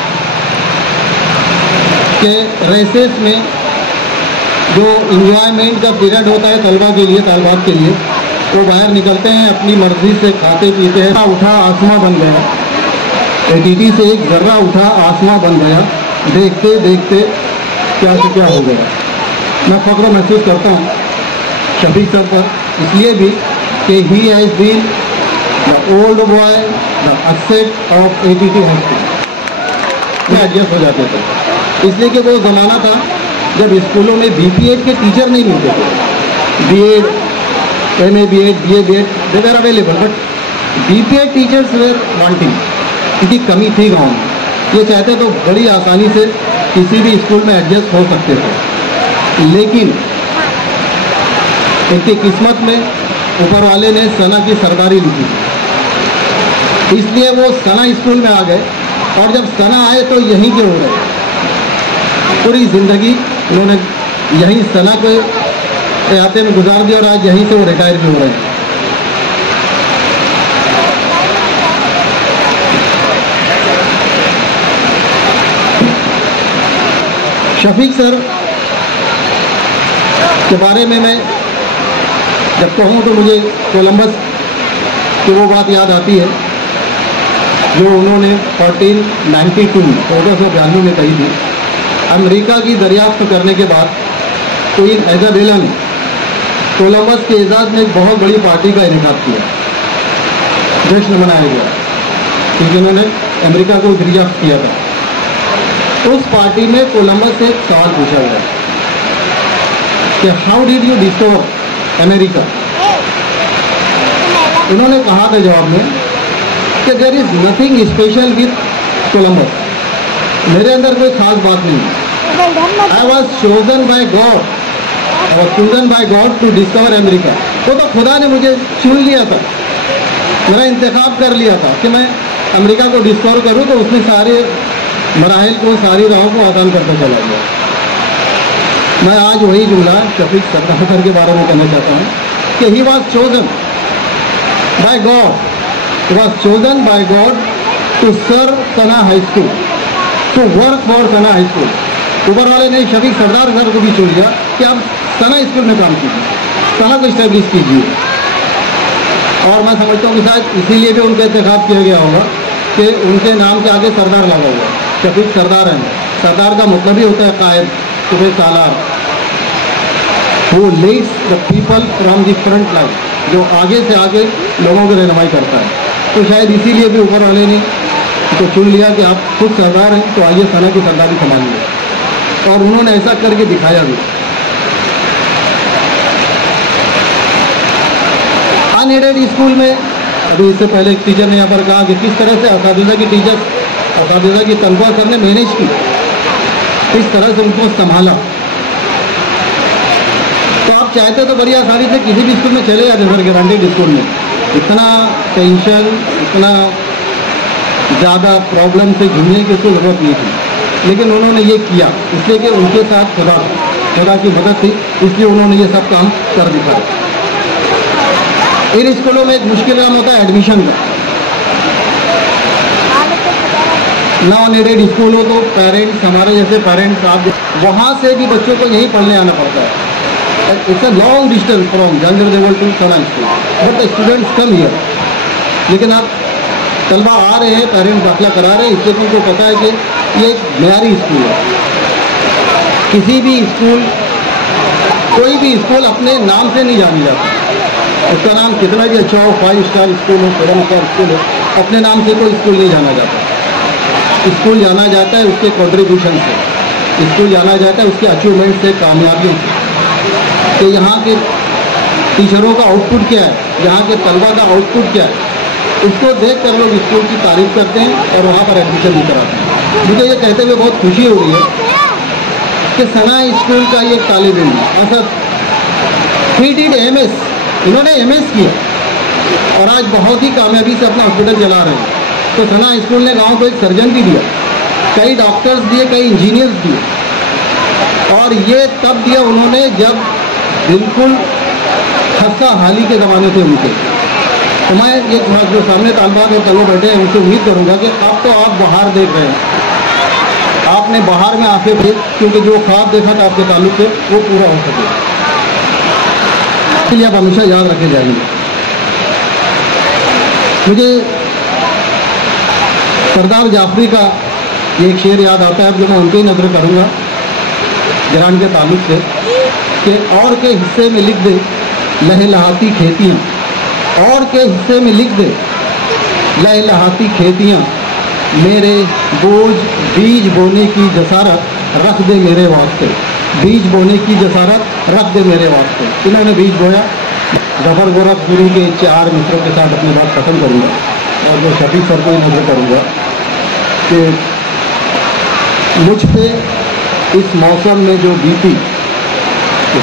कि रेसेस में जो इंजॉयमेंट का पीरियड होता है तलबा के लिए, तालबात के लिए, वो बाहर निकलते हैं, अपनी मर्जी से खाते पीते हैं। उठा आसमां बन गया, एटीटी से एक जर्रा उठा आसमां बन गया, देखते देखते क्या से क्या हो गया। मैं फख्र महसूस करता हूँ शफीक सर पर, इसलिए भी कि he has been the old boy, the asset of ATT high school में एडजस्ट हो जाते थे, इसलिए कि वो ज़माना था जब स्कूलों में बीपीएड के टीचर नहीं मिलते थे। BEd, MA BEd, BA BEd they were available, but BPEd teachers were wanting, इनकी कमी थी गाँव में। ये चाहते तो बड़ी आसानी से किसी भी स्कूल में एडजस्ट हो सकते थे, लेकिन इनकी किस्मत में ऊपर वाले ने सना की सरदारी लिखी, इसलिए वो सना स्कूल में आ गए, और जब सना आए तो यहीं के हो गए। पूरी ज़िंदगी उन्होंने यहीं सना को एहते में गुजार दिया और आज यहीं से वो रिटायर भी हो रहे हैं। शफीक सर के बारे में मैं जब कहूँ तो मुझे कोलंबस की वो बात याद आती है जो उन्होंने 1492 में कही थी। अमेरिका की दरियाफ्त करने के बाद क्वीन इजाबेला ने कोलंबस के एजाज़ में एक बहुत बड़ी पार्टी का इनेकाद किया, जश्न मनाया गया, क्योंकि उन्होंने अमेरिका को दरियाफ्त किया था। उस पार्टी में कोलंबस से एक सवाल पूछा गया कि how did you discover America. उन्होंने कहा था जवाब में कि there is nothing special with Columbus, मेरे अंदर कोई खास बात नहीं है। I was chosen by God, I was chosen by God to discover America. वो तो खुदा ने मुझे चुन लिया था, मेरा इंतखाब कर लिया था कि मैं अमेरिका को डिस्कवर करूँ, तो उसने सारे मराहिल को, सारी राहों को आसान करता चला गया। मैं आज वही जुमला शफीक सरदार सर के बारे में कहना चाहता हूँ कि he was chosen by God, he was chosen by God to serve Sana high school, to work for Sana high school. ऊपर वाले ने शफीक सरदार सर को भी चुन लिया कि आप सना स्कूल में काम कीजिए, सना को इस्टेब्लिश कीजिए। और मैं समझता हूँ कि शायद इसीलिए भी उनका इंतखाब किया गया होगा कि उनके नाम के आगे सरदार लगा हुआ, शफीक सरदार हैं, सरदार का मतलब ही होता है कायद, तुम्हें सालार, वो leads the people from the front line, जो आगे से आगे लोगों की रहनुमाई करता है। तो शायद इसीलिए भी ऊपर वाले ने तो चुन लिया कि आप खुद सरदार हैं तो आइए सना की सरदारी संभालिए, और उन्होंने ऐसा करके दिखाया भी। अनएडेड स्कूल में अभी इससे पहले एक टीचर ने यहाँ पर कहा कि किस तरह से असातिज़ा की तनख्वाह सर ने मैनेज की, किस तरह से उनको संभाला। तो आप चाहते तो बड़ी आसानी से किसी भी स्कूल में चले जाते सर, गारंटेड स्कूल में इतना टेंशन, इतना ज़्यादा प्रॉब्लम से घूमने की उसको जरूरत नहीं थी, लेकिन उन्होंने ये किया इसलिए कि उनके साथ खुदा की मदद थी, इसलिए उन्होंने ये सब काम कर दिखाया। इन स्कूलों में एक मुश्किल काम होता है एडमिशन का। नॉन एडेड स्कूल हो तो पेरेंट्स, हमारे जैसे पेरेंट्स, आप वहाँ से भी बच्चों को यहीं पढ़ने आना पड़ता है। It's a long distance from general level to Sana school, but the students come here. लेकिन आप तलबा आ रहे हैं, पेरेंट्स दाखिला करा रहे हैं, इसलिए उनको पता है कि ये एक मयारी स्कूल है। किसी भी स्कूल, कोई भी स्कूल अपने नाम से नहीं जानी जाता, उसका नाम कितना भी अच्छा हो, 5 स्टार स्कूल हो, 7 स्टार स्कूल हो, अपने नाम से कोई स्कूल नहीं जाना जाता। स्कूल जाना जाता है उसके कॉन्ट्रीब्यूशन से, स्कूल जाना जाता है उसके अचीवमेंट से, कामयाबियों से। तो यहाँ के टीचरों का आउटपुट क्या है, यहाँ के तलबा का आउटपुट क्या है, उसको देख कर लोग स्कूल की तारीफ करते हैं और वहाँ पर एडमिशन भी कराते हैं। मुझे ये कहते हुए बहुत खुशी हो रही है कि सना स्कूल का ये तालिब इल्म असद, ही डिड MS, इन्होंने MS किया और आज बहुत ही कामयाबी से अपना हॉस्पिटल चला रहे हैं। तो सना स्कूल ने गांव को एक सर्जन भी दिया, कई डॉक्टर्स दिए, कई इंजीनियर्स दिए, और ये तब दिया उन्होंने जब बिल्कुल खस्ता हाली के ज़माने थे उनके। तो मैं ये जो सामने तालबात और तलबा बैठे हैं उनसे उम्मीद करूँगा कि अब तो आप बाहर देख रहे हैं, आपने बाहर में आके देख, क्योंकि जो ख्वाब देखा था आपके ताल्लुक से वो पूरा हो सके, इसलिए आप हमेशा याद रखे जाएंगे। मुझे सरदार जाफरी का एक शेर याद आता है, जो मैं उनके ही नजर करूँगा गिरान के ताल्लुक से, कि और के हिस्से में लिख दे लहलहाती खेतियाँ, और के हिस्से में लिख दे लहलहाती खेतियाँ, मेरे बोझ बीज बोने की जसारत रख दे मेरे वास्ते, बीज बोने की जसारत रख दे मेरे वास्ते। इन्होंने बीज बोया। जफर गोरखपुरी के 4 मित्रों के साथ अपनी बात खत्म करूँगा और जो शफीक सर को ही नजर करूँगा कि मुझ पे इस मौसम में जो बीती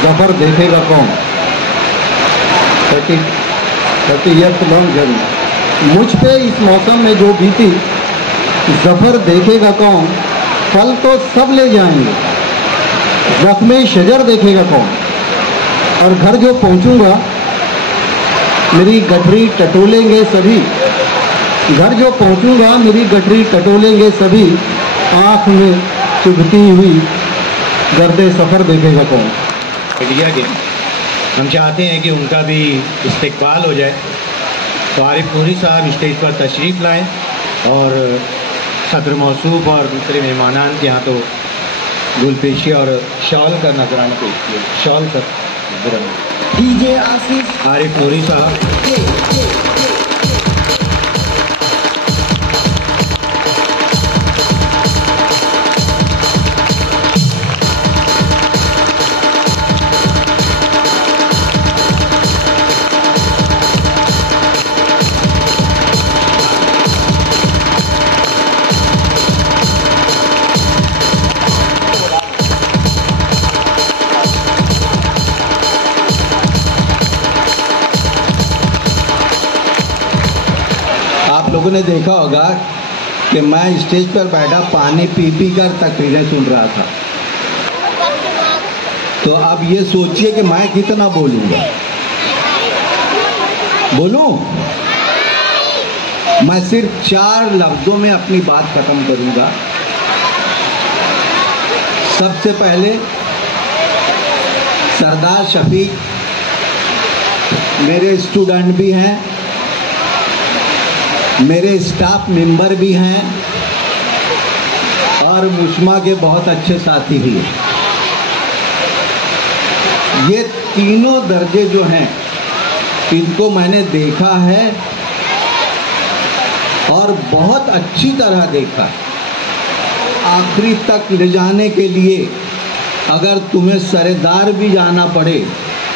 जफर देखेगा कौन, 30 ईयर्स लॉन्ग जर्नी, मुझ पे इस मौसम में जो बीती जफर देखेगा कौन, फल तो सब ले जाएंगे, जख्मे शजर देखेगा कौन, और घर जो पहुंचूंगा मेरी गठरी टटोलेंगे सभी, घर जो पहुंचूंगा मेरी गठरी टटोलेंगे सभी, आँख में चुभती हुई गर्दे सफ़र देखेगा कौन। दिया गया, हम चाहते हैं कि उनका भी इस्तकबाल हो जाए। तो आरिफ नूरी साहब स्टेज पर तशरीफ़ लाएं और सदर मौसूफ और दूसरे मेहमानान के यहाँ तो गुलपेशी और शॉल का नजराना पेश किया। Shawl sir DJ Asif Arif Noori साहब। लोगों ने देखा होगा कि मैं स्टेज पर बैठा पानी पी पी कर तकरीरें सुन रहा था। तो अब ये सोचिए कि मैं कितना बोलूँगा। बोलूँ? मैं सिर्फ 4 लफ्ज़ों में अपनी बात ख़त्म करूँगा। सबसे पहले सरदार शफीक मेरे स्टूडेंट भी हैं, मेरे स्टाफ मेंबर भी हैं और मुश्मा के बहुत अच्छे साथी भी हैं। ये तीनों दर्जे जो हैं इनको मैंने देखा है और बहुत अच्छी तरह देखा। आखिरी तक ले जाने के लिए अगर तुम्हें सरेदार भी जाना पड़े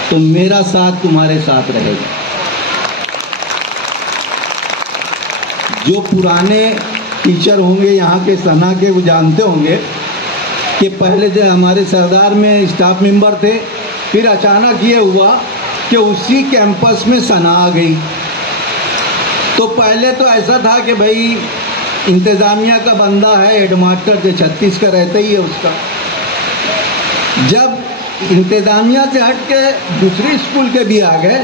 तो मेरा साथ तुम्हारे साथ रहेगा। जो पुराने टीचर होंगे यहाँ के सना के, वो जानते होंगे कि पहले जो हमारे सरदार में स्टाफ मेंबर थे, फिर अचानक ये हुआ कि उसी कैंपस में सना आ गई। तो पहले तो ऐसा था कि भाई इंतज़ामिया का बंदा है, हेडमास्टर जो 36 का रहता ही है उसका। जब इंतज़ामिया से हट के दूसरी स्कूल के भी आ गए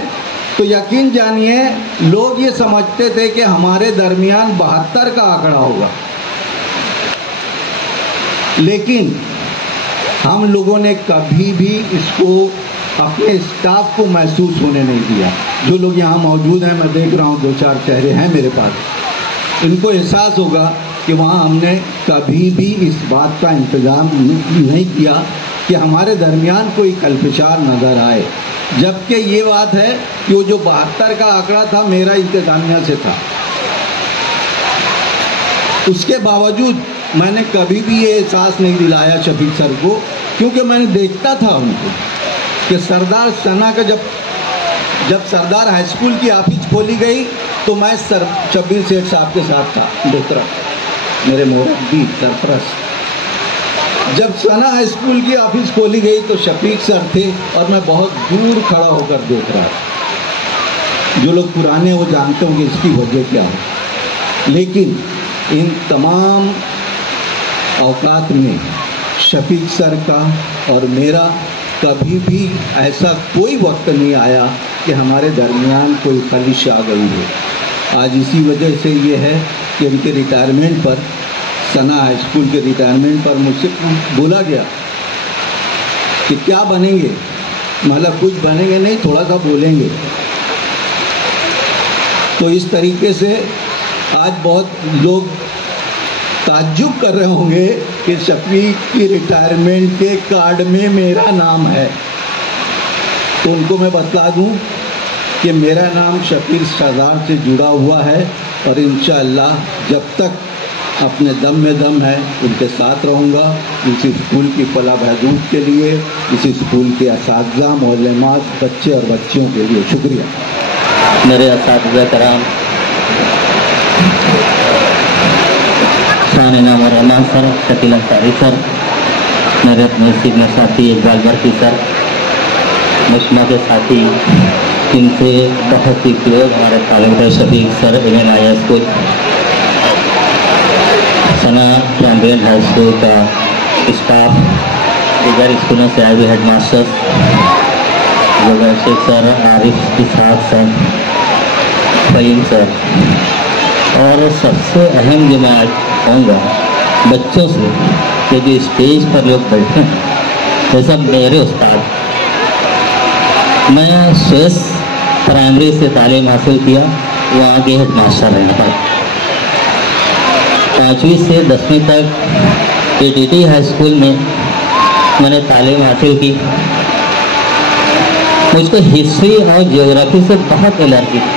तो यकीन जानिए लोग ये समझते थे कि हमारे दरमियान 72 का आंकड़ा होगा, लेकिन हम लोगों ने कभी भी इसको अपने स्टाफ को महसूस होने नहीं दिया। जो लोग यहाँ मौजूद हैं, मैं देख रहा हूँ 2-4 चेहरे हैं मेरे पास, इनको एहसास होगा कि वहाँ हमने कभी भी इस बात का इंतज़ाम नहीं किया कि हमारे दरमियान कोई कल्पचार नज़र आए। जबकि ये बात है कि वो जो 72 का आंकड़ा था मेरा इंतज़ामिया से था, उसके बावजूद मैंने कभी भी ये एहसास नहीं दिलाया शफीक सर को, क्योंकि मैंने देखता था उनको कि सरदार सना का जब सरदार हाई स्कूल की ऑफिस खोली गई तो मैं सर शब्बीर सेठ साहब के साथ था, दूसरा मेरे मुरब्बी सरपरस्त। जब सना हाई स्कूल की ऑफिस खोली गई तो शफीक सर थे और मैं बहुत दूर खड़ा होकर देख रहा था। जो लोग पुराने वो जानते होंगे इसकी वजह क्या है, लेकिन इन तमाम औकात में शफीक सर का और मेरा कभी भी ऐसा कोई वक्त नहीं आया कि हमारे दरमियान कोई खलिश आ गई हो। आज इसी वजह से ये है कि उनके रिटायरमेंट पर, सना हाई स्कूल के रिटायरमेंट पर मुझसे बोला गया कि क्या बनेंगे, मतलब कुछ बनेंगे नहीं, थोड़ा सा बोलेंगे। तो इस तरीके से आज बहुत लोग ताज्जुब कर रहे होंगे कि शफीक की रिटायरमेंट के कार्ड में मेरा नाम है। तो उनको मैं बता दूं कि मेरा नाम शफीक सरदार से जुड़ा हुआ है और इंशाअल्लाह जब तक अपने दम में दम है उनके साथ रहूँगा। इस स्कूल की फलाह बहबूद के लिए, इस स्कूल के असातिज़ा, मौलमात, बच्चे और बच्चियों के लिए शुक्रिया। मेरे असातिज़ा कराम, शान इनाम और रहमान सर, शकील अंसारी सर, मेरे अपने सीनियर साथी इकबाल बरकी सर, मुश्मा के साथी इनसे बहुत ही क्लोज हमारे तालिब थे Shafiq sir, MNI school, Sana primary high school का स्टाफ, दीगर स्कूलों से आए हुए हेड मास्टर्स, जगह Sheikh sir, Arif Ishaq sir, Fahim sir, और सबसे अहम जो मैं आज कहूँगा बच्चों से कि जो स्टेज पर लोग बैठे हैं ये सब मेरे उस्ताद। मैं स्वेस प्राइमरी से तालीम हासिल किया, वहाँ के हेड मास्टर रहा था। 5वीं से 10वीं तक ATT हाई स्कूल में मैंने तालीम हासिल की। मुझको हिस्ट्री और ज्योग्राफी से बहुत एलर्जी थी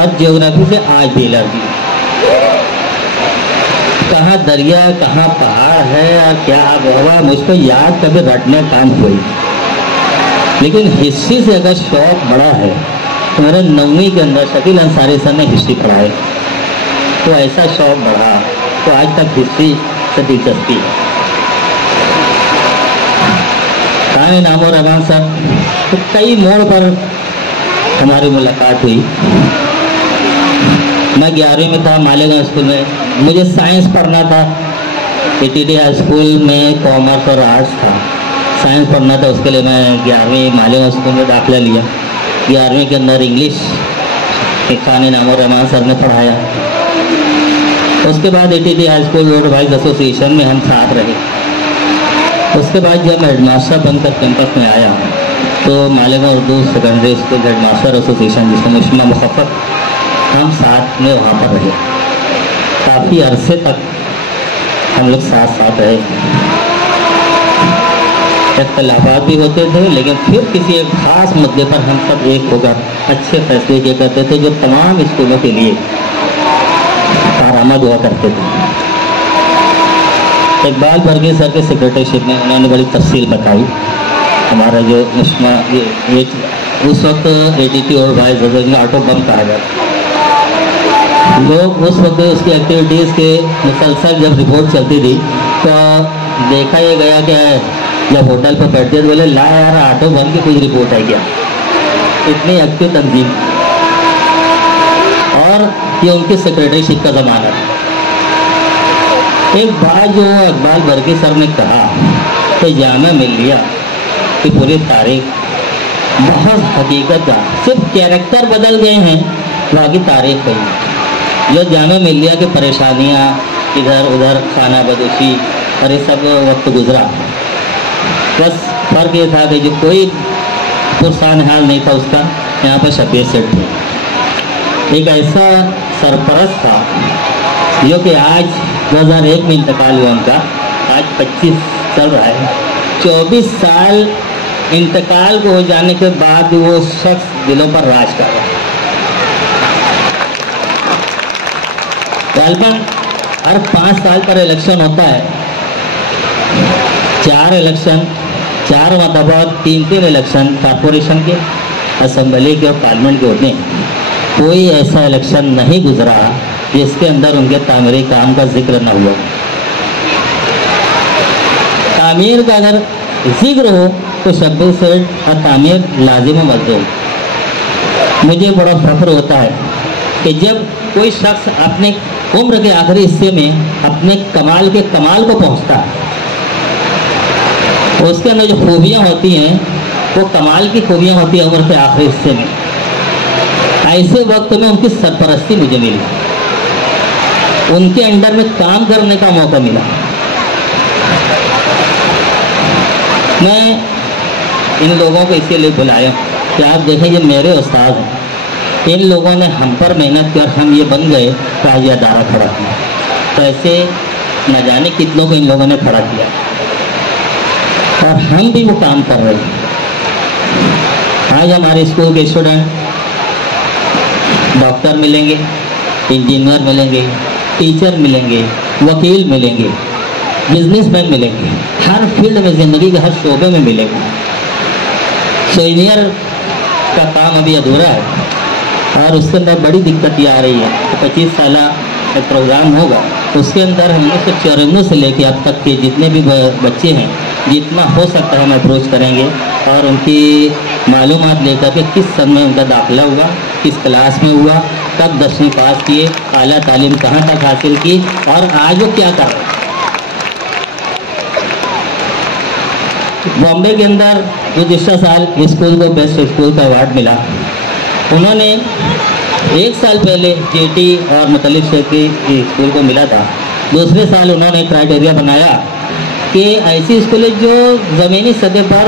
और ज्योग्राफी से आज भी एलर्जी। कहाँ दरिया कहाँ पहाड़ है और क्या आबोहवा मुझको याद कभी रटने काम हुई, लेकिन हिस्ट्री से अगर शौक बड़ा है तो मेरे 9वीं के अंदर शकील अंसारी सर ने हिस्ट्री पढ़ाई तो ऐसा शौक बढ़ा तो आज तक हिस्ट्री से दिलचस्पी है। शान इनाम और रहमान सर, तो कई मोड़ पर हमारी मुलाकात हुई। मैं 11वीं में था मालेगांव स्कूल में, मुझे साइंस पढ़ना था। ATT हाई स्कूल में कॉमर्स और आर्ट्स था, साइंस पढ़ना था, उसके लिए मैं 11वीं मालेगांव स्कूल में दाखिला लिया। 11वीं के अंदर इंग्लिश शान इनाम और रहमान सर ने पढ़ाया। उसके बाद ATT high school road wise association में हम साथ रहे। उसके बाद जब मैं हेडमास्टर बनकर कैंपस में आया तो Malegaon Urdu secondary school headmaster association जिसमें मुश्मा मुखफ़्फ़फ़, हम साथ में वहाँ पर रहे। काफ़ी अरसे तक हम लोग साथ साथ रहे, इख्तलाफात भी होते थे, लेकिन फिर किसी एक खास मुद्दे पर हम सब एक होकर अच्छे फैसले किया करते थे जो तमाम स्कूलों के लिए कारआमद हुआ करते थे। इकबाल वर्गीय सर के सेक्रेटरीशिप में उन्होंने बड़ी तफसील बताई। हमारा जो उस वक्त ADT और वाइस ऑटो बम कहा जाता, लोग उस वक्त उसकी एक्टिविटीज़ के मुसलसल जब रिपोर्ट चलती थी तो देखा ये गया कि जब होटल पर बैठते थे बोले ला यार ऑटो बम की कुछ रिपोर्ट है क्या, इतनी एक्टिव तंजीम। और ये उनकी सेक्रेटरीशिप का ज़माना था। एक बात जो इकबाल वर्गीय सर ने कहा कि जामिया मिल्लिया की पूरी तारीख बहुत हकीकत का, सिर्फ कैरेक्टर बदल गए हैं, बाकी तारीख कही। जो जामिया मिल्लिया की परेशानियाँ इधर उधर खाना बदोशी और ये सब वक्त गुजरा, बस फ़र्क ये था कि जो कोई पुरसान हाल नहीं था उसका, यहाँ पर शब्बीर सेठ थे। एक ऐसा सरपरस्त था जो कि आज 2001 में इंतकाल हुआ उनका, आज 25 चल रहा है। 24 साल इंतकाल को हो जाने के बाद भी वो शख्स दिलों पर राज कर रहा है। गालबन हर 5 साल पर इलेक्शन होता है, 4 इलेक्शन, 4 मतलब 3 इलेक्शन कॉरपोरेशन के, असम्बली के और पार्लियामेंट के होते हैं। कोई ऐसा इलेक्शन नहीं गुजरा जिसके अंदर उनके तामीरी काम का जिक्र न हुआ। तामीर का अगर जिक्र हो तो शब्बीर सेठ और तामीर लाजिम मजदूर। मुझे बड़ा फख्र होता है कि जब कोई शख्स अपने उम्र के आखिरी हिस्से में अपने कमाल के कमाल को पहुंचता है, उसके अंदर जो खूबियाँ होती हैं वो कमाल की खूबियाँ होती हैं उम्र के आखिरी हिस्से में। ऐसे वक्त में उनकी सरपरस्ती मुझे मिली, उनके अंडर में काम करने का मौका मिला। मैं इन लोगों को इसीलिए बुलाया कि आप देखें ये मेरे उस्ताद हैं, इन लोगों ने हम पर मेहनत कर हम ये बन गए तो आज ये अदारा खड़ा किया। तो ऐसे न जाने कितनों को इन लोगों ने खड़ा किया और हम भी वो काम कर रहे हैं। आज हमारे स्कूल के स्टूडेंट डॉक्टर मिलेंगे, इंजीनियर मिलेंगे, टीचर मिलेंगे, वकील मिलेंगे, बिजनेसमैन मिलेंगे, हर फील्ड में ज़िंदगी के हर शोबे में मिलेंगे। सो इंजीनियर का काम अभी अधूरा है और उसके अंदर बड़ी दिक्कत ये आ रही है कि 25 साल एक प्रोग्राम होगा, उसके अंदर हम 1994 से लेके अब तक के जितने भी बच्चे हैं, जितना हो सकता है हम अप्रोच करेंगे और उनकी मालूमात लेकर के किस सन में उनका दाखिला हुआ, किस क्लास में हुआ, कब 10वीं पास किए, आला तालीम कहाँ तक हासिल की और आज वो क्या कर रहे हैं। बॉम्बे के अंदर गुज़िश्ता साल स्कूल को बेस्ट स्कूल का अवार्ड मिला। उन्होंने 1 साल पहले JT और मुतल्लिक़ शहर के स्कूल को मिला था। दूसरे साल उन्होंने क्राइटेरिया बनाया कि ऐसी स्कूलें जो ज़मीनी सतह पर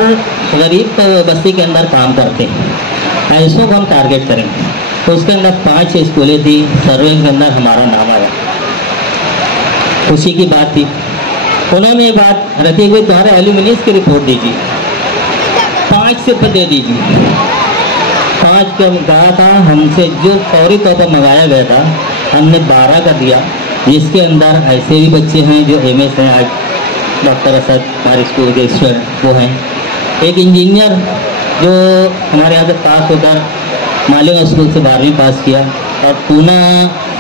गरीब बस्ती के अंदर काम करते हैं, ऐसों को हम टारगेट करेंगे। तो उसके अंदर 5-6 स्कूलें थी, सर्वे के अंदर हमारा नाम आया। खुशी की बात थी। उन्होंने ये बात रखी हुई तुम्हारे एल्यूमिनियस की रिपोर्ट दीजिए, 5 सिर्फ दे दीजिए। 5 का कहा था, हमसे जो फौरी तौर पर मंगाया गया था हमने 12 का दिया, जिसके अंदर ऐसे भी बच्चे हैं जो MS हैं, आज डॉक्टर असद हमारे स्कूल के स्टूडेंट वो हैं। एक इंजीनियर जो हमारे यहाँ से पास होकर मालेगांव स्कूल से 12वीं पास किया और पूना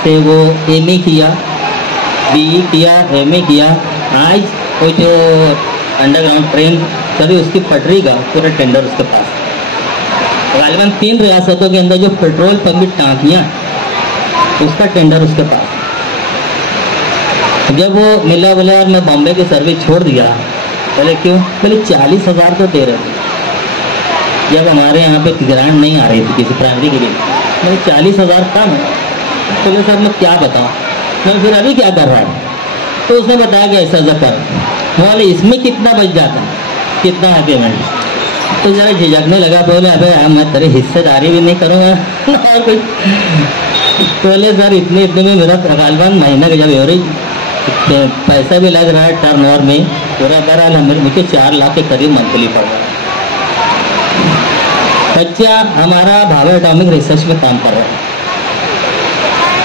से वो MA किया, BE किया, MA किया। आज वो जो अंडरग्राउंड ट्रेन करी उसकी पटरी का पूरा टेंडर उसके पास। गालिबन 3 रियासतों के अंदर जो पेट्रोल पंप की टांकियाँ, उसका टेंडर उसके पास। जब वो मिला बोला और मैं बॉम्बे की सर्विस छोड़ दिया, बोले क्यों? बोले 40,000 तो दे रहे थे जब हमारे यहाँ पे ग्रांट नहीं आ रही थी किसी प्राइमरी के लिए। मैंने 40,000 कम है। बोले सर मैं क्या बताऊँ, मैं फिर अभी क्या कर रहा है? तो उसने बताया कि ऐसा कर। बोले इसमें कितना बच जाता है, कितना है पेमेंट? तो ज़रा झिझकने लगा। बोले अबे मैं तेरी हिस्सेदारी भी नहीं करूँगा और कुछ। बोले सर इतने में मेरा गालिबन महीना का जब एवरेज पैसा भी लग रहा है टर्न ओवर में पूरा। बहरहाल मुझे 4 लाख के करीब मंथली पड़ रहा है। बच्चा हमारा भावे एटॉमिक रिसर्च में काम कर रहा है।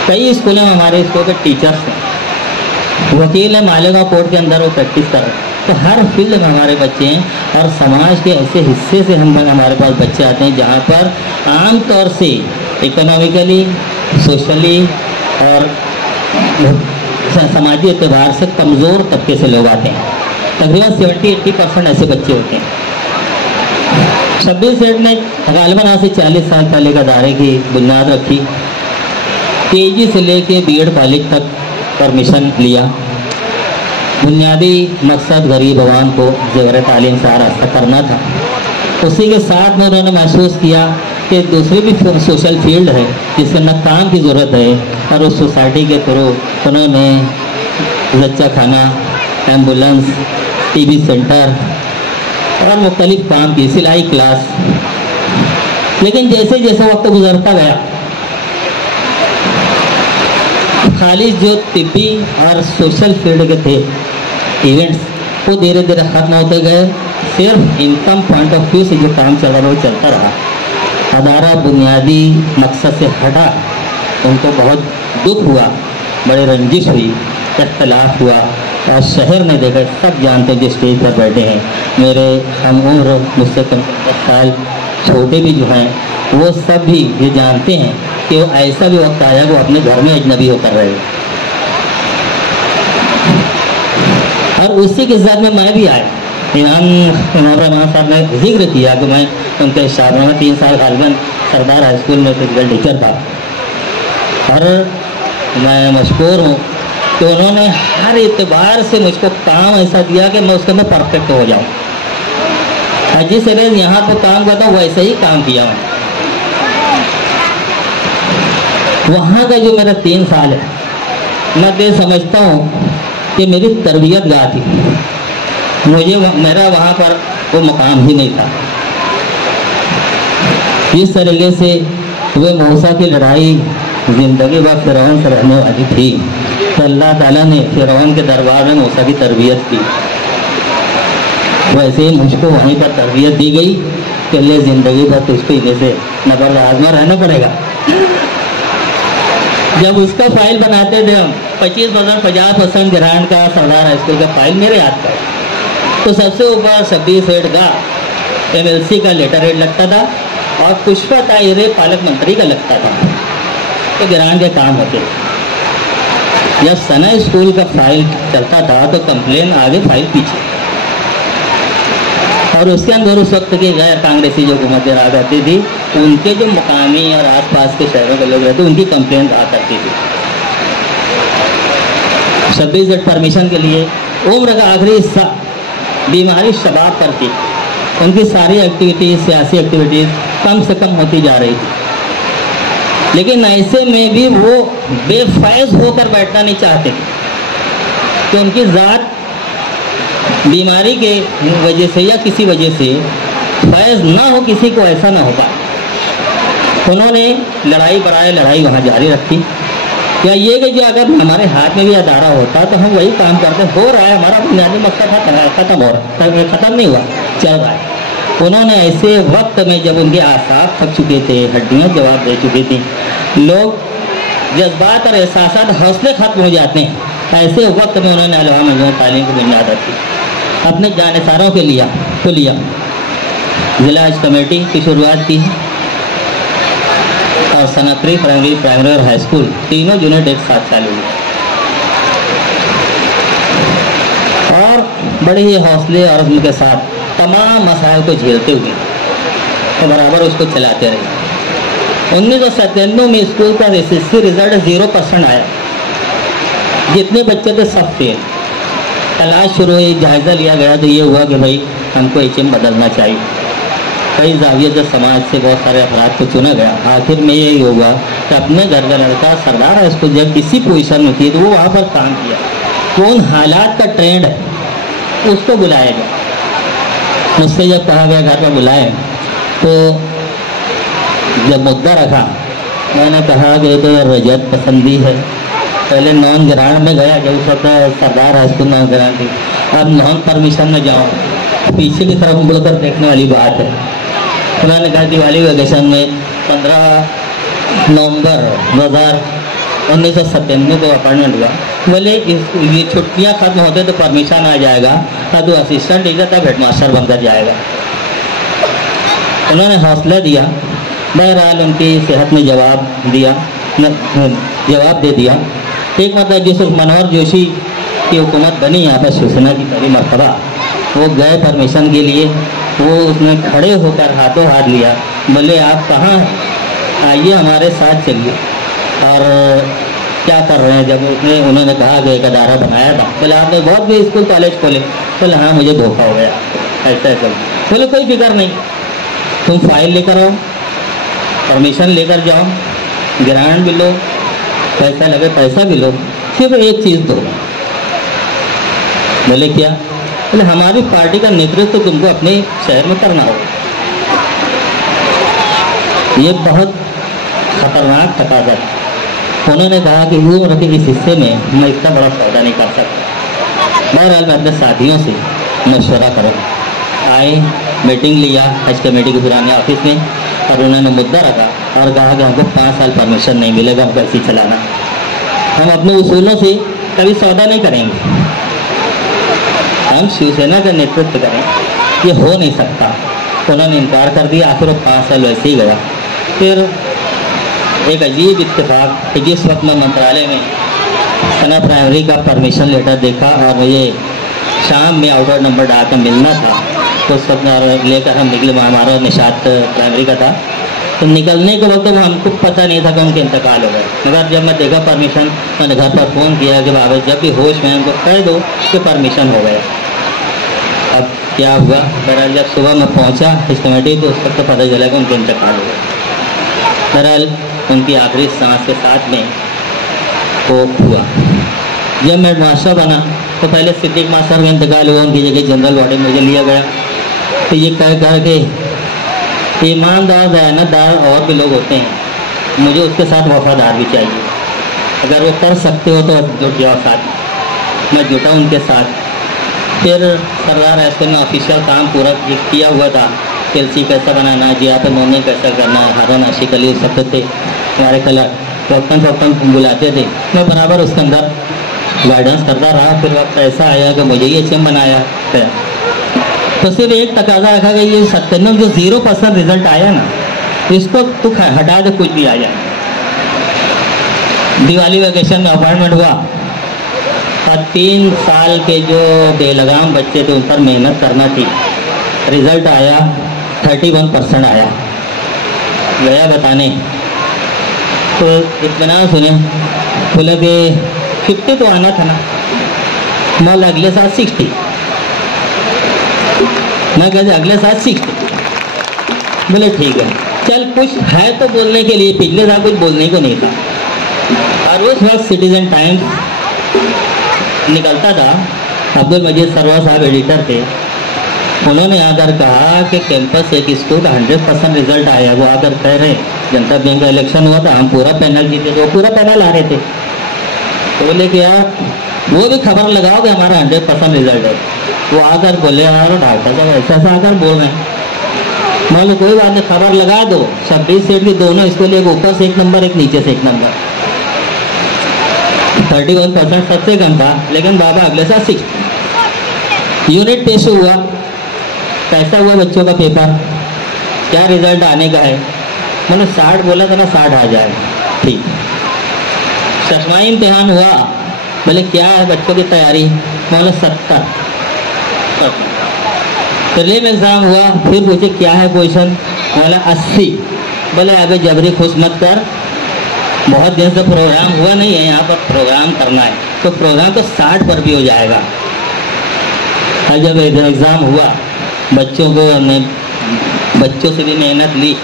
कई स्कूलों में हमारे स्कूल के टीचर्स हैं, वकील है, मालेगांव कोर्ट के अंदर वो प्रैक्टिस कर रहे हैं। तो हर फील्ड में हमारे बच्चे हैं और समाज के ऐसे हिस्से से हमारे पास बच्चे आते हैं जहाँ पर आम तौर से इकोनॉमिकली, सोशली और समाजी एतबार से कमज़ोर तबके से लोग आते हैं। तकरीबन 70-80% ऐसे बच्चे होते हैं। 26 सेट ने गालिबन आज से 40 साल पहले का दायरे की बुनियाद रखी। केजी से लेके बीएड कॉलेज तक परमिशन लिया। बुनियादी मकसद गरीब आवाम को ज़ेवर तालीम से आरास्ता करना था। उसी के साथ में उन्होंने महसूस किया कि दूसरी भी सोशल फील्ड है जिसमें न काम की ज़रूरत है, और उस सोसाइटी के थ्रू उन्होंने बच्चा खाना, एम्बुलेंस, टीबी सेंटर और मुख्तलिफ काम की, सिलाई क्लास। लेकिन जैसे जैसे वक्त गुजरता गया, खाली जो तिब्बी और सोशल फील्ड के थे इवेंट्स वो धीरे धीरे ख़त्म होते गए। सिर्फ इनकम पॉइंट ऑफ व्यू से जो काम चल रहा वो चलता रहा। हमारा बुनियादी मकसद से हटा। उनको बहुत दुख हुआ, बड़ी रंजिश हुई, इख्तलाफ हुआ। और शहर में देखा, सब जानते हैं जो स्टेज पर बैठे हैं, मेरे हम उम्र मुझसे कम साल छोटे भी जो हैं वो सब भी ये जानते हैं कि वो ऐसा भी वक्त आया वो अपने घर में अजनबी होकर रहे। और उसी के साथ में मैं भी आया। इमाम साहब ने जिक्र किया कि मैं उनके शादी में 3 साल गालिबन सरदार हाई स्कूल में फिजिकल टीचर था। और मैं मशहूर हूँ कि उन्होंने हर एतबार से मुझको काम ऐसा दिया कि मैं उसके अंदर परफेक्ट हो जाऊँ। जिस तरह यहाँ पर काम करता हूँ वैसे ही काम किया मैं। वहाँ का जो मेरा 3 साल है, मैं तो समझता हूँ कि मेरी तरबियत गाह थी। मुझे मेरा वहाँ पर वो मुकाम ही नहीं था। जिस तरीके से वे मूसा की लड़ाई ज़िंदगी व फ़िरौन से रहने वाली थी, तो अल्लाह ताला ने फ़िरौन के दरबार में मूसा की तरबियत की। वैसे ही मुझको वहीं पर तरबियत दी गई कि ले ज़िंदगी भर तुझको इन्हें से नबर आज़मा रहना पड़ेगा। जब उसका फाइल बनाते थे हम 25% 50% ग्रांट का सरदार हाई स्कूल का फाइल मेरे हाथ का, तो सबसे ऊपर 26 हेड का MLC का लेटर हेड लगता था और पुष्पा ताहिर पालक मंत्री का लगता था। तो ग्रांट के काम होते। जब सना स्कूल का फाइल चलता था तो कंप्लेन आगे फाइल पीछे, और उसके अंदर उस वक्त की गैर कांग्रेसी जो हुकूमतें आ जाती थी उनके जो मुकामी और आसपास के शहरों के लोग रहते उनकी कंप्लेंट आ करती थी। 26 हेड परमिशन के लिए उम्र का आखिरी हिस्सा बीमारी शबाब पर थी। उनकी सारी एक्टिविटीज़, सियासी एक्टिविटीज़ कम से कम होती जा रही थी। लेकिन ऐसे में भी वो बेफैज़ होकर बैठना नहीं चाहते कि उनकी ज़ात बीमारी के वजह से या किसी वजह से फैज़ ना हो, किसी को ऐसा ना हो पाए। उन्होंने लड़ाई बराए लड़ाई वहाँ जारी रखी। या ये कि जो अगर हमारे हाथ में भी अदारा होता तो हम वही काम करते। हो रहा है, हमारा बुनियादी मकसद था, ख़त्म हो रहा है, ख़त्म नहीं हुआ, चल रहा है। उन्होंने ऐसे वक्त में जब उनके आसाब थक चुके थे, हड्डियाँ जवाब दे चुकी थी, लोग जज्बात और एहसासात, हौसले खत्म हो जाते हैं, ऐसे वक्त में उन्होंने अलवा मजमूई तालीम की बुनियाद रखी। अपने जानसारों के लिया ज़िला हज कमेटी की शुरुआत की और सनकरी प्राइमरी और हाई स्कूल तीनों यूनिट एक साथ चालू हुई और बड़े ही हौसले और उनके साथ तमाम मसाइल को झेलते हुए तो बराबर उसको चलाते रहे। 1997 में स्कूल का SSC रिजल्ट 0% आया। जितने बच्चे थे सब फेल। तलाश शुरू हुई, जायज़ा लिया गया तो ये हुआ कि भाई हमको HM बदलना चाहिए। कई जाविया जो समाज से बहुत सारे अफराद को चुना गया। आखिर में यही हुआ कि अपने घर का लड़का सरदार हाई स्कूल जब किसी पोजीशन में थी तो वो वहाँ पर काम किया। कौन हालात का ट्रेंड है उसको बुलाया गया। मुझसे जब कहा गया घर पर बुलाए तो जब मुद्दा रखा मैंने कहा कि तो रजत पसंदी है, पहले नॉन ग्रांट में गया, जब उस वक्त सरदार हाई स्कूल नॉन ग्रांट थी, अब नॉन परमिशन में जाओ, पीछे की तरफ मुड़कर देखने वाली बात है। उन्होंने कहा दिवाली वेकेशन में 15 नवंबर 1997 को अपॉइंटमेंट हुआ, बोले ये छुट्टियाँ खत्म होते तो परमिशन आ जाएगा, तब तो असिस्टेंट टीचर तब हेडमास्टर बनकर जाएगा। उन्होंने हौसला दिया, बहरहाल उनकी सेहत में जवाब दे दिया। एक मतलब जिस मनोहर जोशी की हुकूमत बनी यहाँ पर शिवसेना की पहली मरतबा, वो गए परमिशन के लिए, वो उसमें खड़े होकर हाथों हाथ लिया, बोले आप कहाँ आइए हमारे साथ चलिए, और क्या कर रहे हैं। जब उन्होंने कहा कि एक अदारा बनाया था, बोले आपने बहुत भी स्कूल कॉलेज खोले, बोले हाँ मुझे धोखा हो गया, ऐसा ऐसा। बोले कोई फिक्र नहीं, तुम फाइल लेकर आओ, परमिशन लेकर जाओ, ग्रांट भी लो, पैसा लगे पैसा भी लो, सिर्फ एक चीज़ दो। बोले क्या? बोले हमारी पार्टी का नेतृत्व तो तुमको अपने शहर में करना होगा। ये बहुत खतरनाक तकाजा था। उन्होंने कहा कि उम्र के इस हिस्से में मैं इतना बड़ा सौदा नहीं कर सकता। बहरहाल मैं अपने साथियों से मशवरा करो, आए, मीटिंग लिया हज कमेटी के पुराने ऑफिस में, और उन्होंने मुद्दा रखा और कहा कि हमको 5 साल परमिशन नहीं मिलेगा, हमको ऐसे ही चलाना, हम अपने उसूलों से कभी सौदा नहीं करेंगे, हम शिवसेना का नेतृत्व करें, ये हो नहीं सकता। उन्होंने इनकार कर दिया, आखिर वो 5 साल वैसे ही गया। फिर एक अजीब इत्तेफाक कि जिस वक्त मैं मंत्रालय में सना प्राइमरी का परमिशन लेटर देखा और मुझे शाम में आउटर नंबर डाल कर मिलना था, तो उस वक्त लेकर हम निकले, हमारा निशात प्राइमरी का था। तो निकलने के वक्त हमको पता नहीं था कि उनके इंतकाल हो गए, मगर जब मैं देखा परमिशन, मैंने घर पर फ़ोन किया कि बाबा जब भी होश में उनको कह दो कि परमिशन हो गया। अब क्या हुआ, बहरहाल जब सुबह मैं पहुंचा इस कमेटी, तो उस वक्त तो पता चला कि उनके इंतकाल हो गया। बहरहाल उनकी आखिरी सांस के साथ में वो हुआ। जब मैं मास्टर बना तो पहले सिद्दीक मास्टर का इंतकाल हुआ, उनकी जगह जनरल वार्ड मुझे लिया गया। तो ये कह के ईमानदार दयानतदार और भी लोग होते हैं, मुझे उसके साथ वफादार भी चाहिए। अगर वो कर सकते हो तो जुट जाओ साथ, मैं जुटा उनके साथ। फिर सरदार हाई स्कूल में ऑफिशियल काम पूरा किया हुआ था, एलसी कैसा बनाना, जी आप नोनी कैसा करना, हारून आशिक अली सब थे हमारे कलर, वक्तन बुलाते थे, मैं बराबर उसके अंदर गाइडेंस करता रहा। फिर वक्त ऐसा आया कि मुझे ये एचएम बनाया, तो सिर्फ एक तकाजा रखा कि ये 97 जो 0% रिजल्ट आया ना, इसको तो हटा दे, कुछ भी आ जाए। दिवाली वेकेशन में अपॉइंटमेंट हुआ और 3 साल के जो बेलगाम बच्चे थे उन पर मेहनत करना थी, रिजल्ट आया 31% आया। गया बताने तो इत्मीनान सुने, बोले कि 50 तो आना था ना, मैं अगले साल 60, मैं कहते अगले साल 60। बोले ठीक है, चल कुछ है तो बोलने के लिए, पिछले साल कुछ बोलने को नहीं था। और उस वक्त सिटीजन टाइम्स निकलता था, अब्दुल मजीद सरवर साहब एडिटर थे, उन्होंने आकर कहा कि कैंपस एक स्कूल का 100% रिजल्ट आया। वो आकर कह रहे जनता बैंक का इलेक्शन हुआ था, हम पूरा पैनल जीते थे, वो पूरा पैनल आ रहे थे। तो बोले कि यार वो भी खबर लगाओ कि हमारा 100% रिजल्ट है। वो आकर बोले यार डॉक्टर साहब ऐसा ऐसा आकर बोल रहे हैं। बोले कोई बात नहीं, खबर लगा दो, 26 सीट की दोनों स्कूल, एक ऊपर से 1 नंबर, एक नीचे से 1 नंबर। 31% सबसे कम था, लेकिन बाबा अगले साल 60। यूनिट टेस्ट हुआ, कैसा हुआ बच्चों का पेपर, क्या रिजल्ट आने का है? मैंने 60 बोला था ना, 60 आ जाए, ठीक। चश्मा इम्तिहान हुआ, बोले क्या है बच्चों की तैयारी? मैंने 70। प्रीलिम एग्जाम हुआ, फिर पूछे क्या है क्वेश्चन? बोला 80। बोले अबे जबरी खुश मत कर, बहुत दिन से प्रोग्राम हुआ नहीं है, यहाँ पर प्रोग्राम करना है, तो प्रोग्राम तो 60 पर भी हो जाएगा। और जब एग्ज़ाम हुआ, बच्चों को हमने, बच्चों से भी मेहनत ली,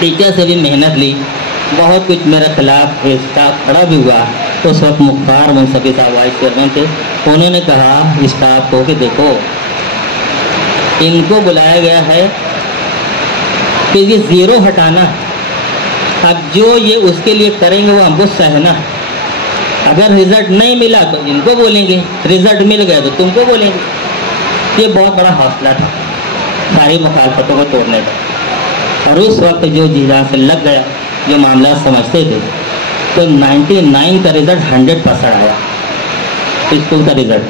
टीचर से भी मेहनत ली, बहुत कुछ मेरे खिलाफ स्टाफ खड़ा भी हुआ। तो उस वक्त मुख्तार मुंसफी साहब वाइस चेयरमैन थे, उन्होंने कहा स्टाफ को कि देखो इनको बुलाया गया है कि ये 0 हटाना, अब जो ये उसके लिए करेंगे वो हमको सहना। अगर रिजल्ट नहीं मिला तो इनको बोलेंगे, रिजल्ट मिल गया तो तुमको बोलेंगे। ये बहुत बड़ा हौसला था सारी मुखालफतों को तोड़ने का। और उस वक्त जो जीरा से लग गया, जो मामला समझते थे, तो 99 का रिजल्ट 100% आया स्कूल का रिजल्ट,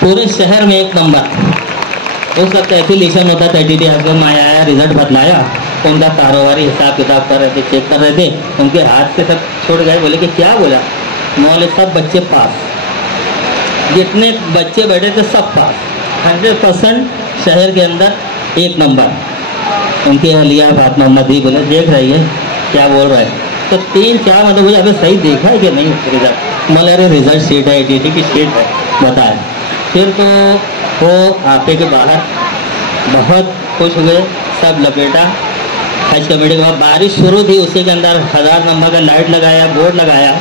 पूरे शहर में 1 नंबर। उस वक्त एफिलिएशन होता था, TTD हाईस्कूल में आया, रिजल्ट बदलाया, तो उनका कारोबारी हिसाब किताब कर रहे थे, चेक कर रहे थे, उनके हाथ से सब छूट गए। बोले कि क्या बोला? मौले सब बच्चे पास, जितने बच्चे बैठे थे सब पास, 100% शहर के अंदर 1 नंबर। उनकी अहलिया फातिमा नदी बोले देख रही है क्या बोल रहा है, तो 3-4 मतलब मुझे अभी सही देखा है कि नहीं रिजल्ट? मतलब अरे रिजल्ट शीट है, TTD की शीट है, बताए। फिर तो वो आपे के बाहर बहुत खुश हुए, सब लपेटा। हज कमेटी के बाद बारिश शुरू थी, उसी के अंदर 1000 नंबर का लाइट लगाया, बोर्ड लगाया।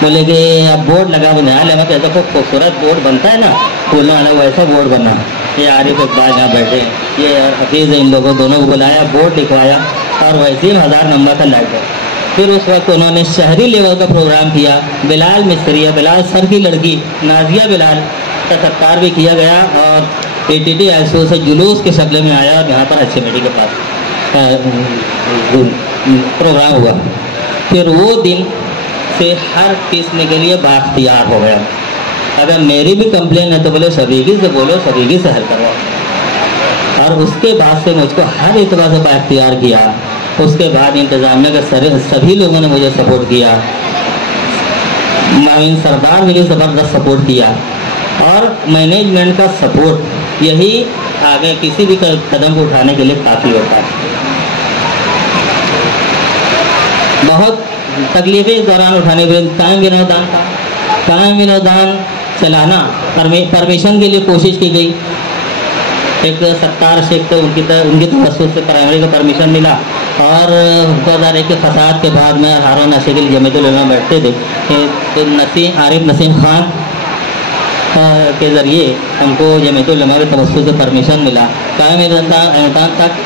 बोले कि अब बोर्ड लगा बनाया ले, मैं कहता खूब खूबसूरत बोर्ड बनता है ना फूलने वाला, वैसा बोर्ड बना। ये आरिफ इकबाल यहाँ बैठे, ये हफीज़ इन लोगों दोनों को बुलाया, बोर्ड लिखवाया, और वैसे ही 1000 नंबर का लाइट है। फिर उस वक्त उन्होंने शहरी लेवल का प्रोग्राम किया, बिलाल मिस्त्रिया, बिलाल सर की लड़की नाजिया बिलाल का सत्कार भी किया गया, और TTD हाईस्कूल से जुलूस के शक्ल में आया और यहाँ पर अच्छे मेडी के पास प्रोग्राम हुआ। फिर वो दिन से हर किस्म के लिए बाख्तियार हो गया। अगर मेरी भी कंप्लेन है तो बोले सभी से बोलो, सभी से हल करवाओ। और उसके बाद से मुझको हर एतबार से बाख्तियार किया। उसके बाद इंतजामिया के सभी लोगों ने मुझे सपोर्ट किया, माविन सरदार ने भी ज़बरदस्त सपोर्ट किया, और मैनेजमेंट का सपोर्ट यही आगे किसी भी कदम को उठाने के लिए काफ़ी होता है। बहुत तकलीफें इस दौरान उठाने के लिए कायम विनोदान था, कायम विनोदान चलाना, परमिशन के लिए कोशिश की गई। एक सत्तार शेख तो उनकी तवज्जो से प्राइमरी का परमिशन मिला, और 2001 के फसाद के बाद में हारून नशे के लिए जमीयतुल उलमा बैठते थे, तो आरिफ नसीम खान के ज़रिए हमको जमीयतुल उलमा की तवज्जो से परमिशन मिला। कायम विनोदान तक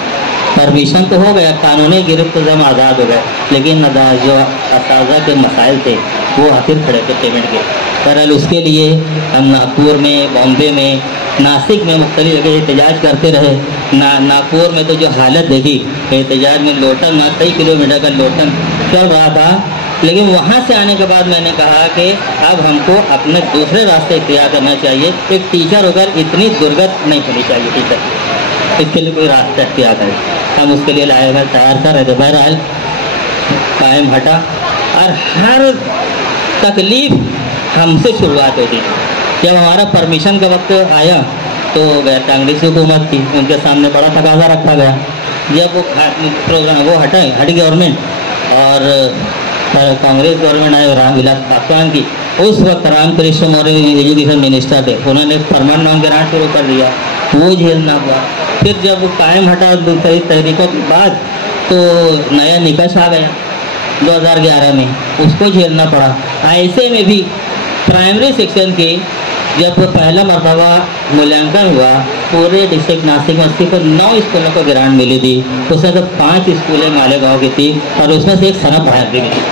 परमिशन तो हो गया, कानूनी गिरफ्त तो जम आज़ाद हो गए, लेकिन जो असाज़ा के मसाइल थे वो आखिर खड़े थे पेमेंट के। बहरहाल उसके लिए हम नागपुर में, बॉम्बे में, नासिक में मुख्तलिफ जगह एहतजाज करते रहे। नागपुर में तो जो हालत देखी एहतजाज में, लोटन कई किलोमीटर का लोटन चल रहा था। लेकिन वहाँ से आने के बाद मैंने कहा कि अब हमको अपने दूसरे रास्ते इख्तियार करना चाहिए। एक टीचर होकर इतनी दुर्गत नहीं होनी चाहिए टीचर, इसके लिए कोई रास्ता इख्तियार करें। हम उसके लिए लाए हुए तैयार कर रहे थे। बहरहाल कायम हटा, और हर तकलीफ हमसे शुरुआत होती थी। जब हमारा परमिशन का वक्त आया तो कांग्रेस हुकूमत थी, उनके सामने बड़ा तकाजा रखा गया। जब वो प्रोग्राम वो हट गवर्नमेंट, और कांग्रेस गवर्नमेंट आए रामविलास पासवान की, उस वक्त रामकृष्ण मौर्य एजुकेशन मिनिस्टर थे, उन्होंने परमानेंट नॉन ग्रांट शुरू कर दिया, वो झेलना हुआ। फिर जब कायम हटा कई तहरीकों के बाद तो नया निकश आ गया 2011 में, उसको झेलना पड़ा। ऐसे में भी प्राइमरी सेक्शन के जब पहला मरतबा मूल्यांकन हुआ, पूरे डिस्ट्रिक्ट नासिक में सिर्फ 9 स्कूलों को ग्रांट मिली थी। उसमें तो 5 स्कूलें मालेगांव की थी, और उसमें से एक सना प्राइमरी की थी।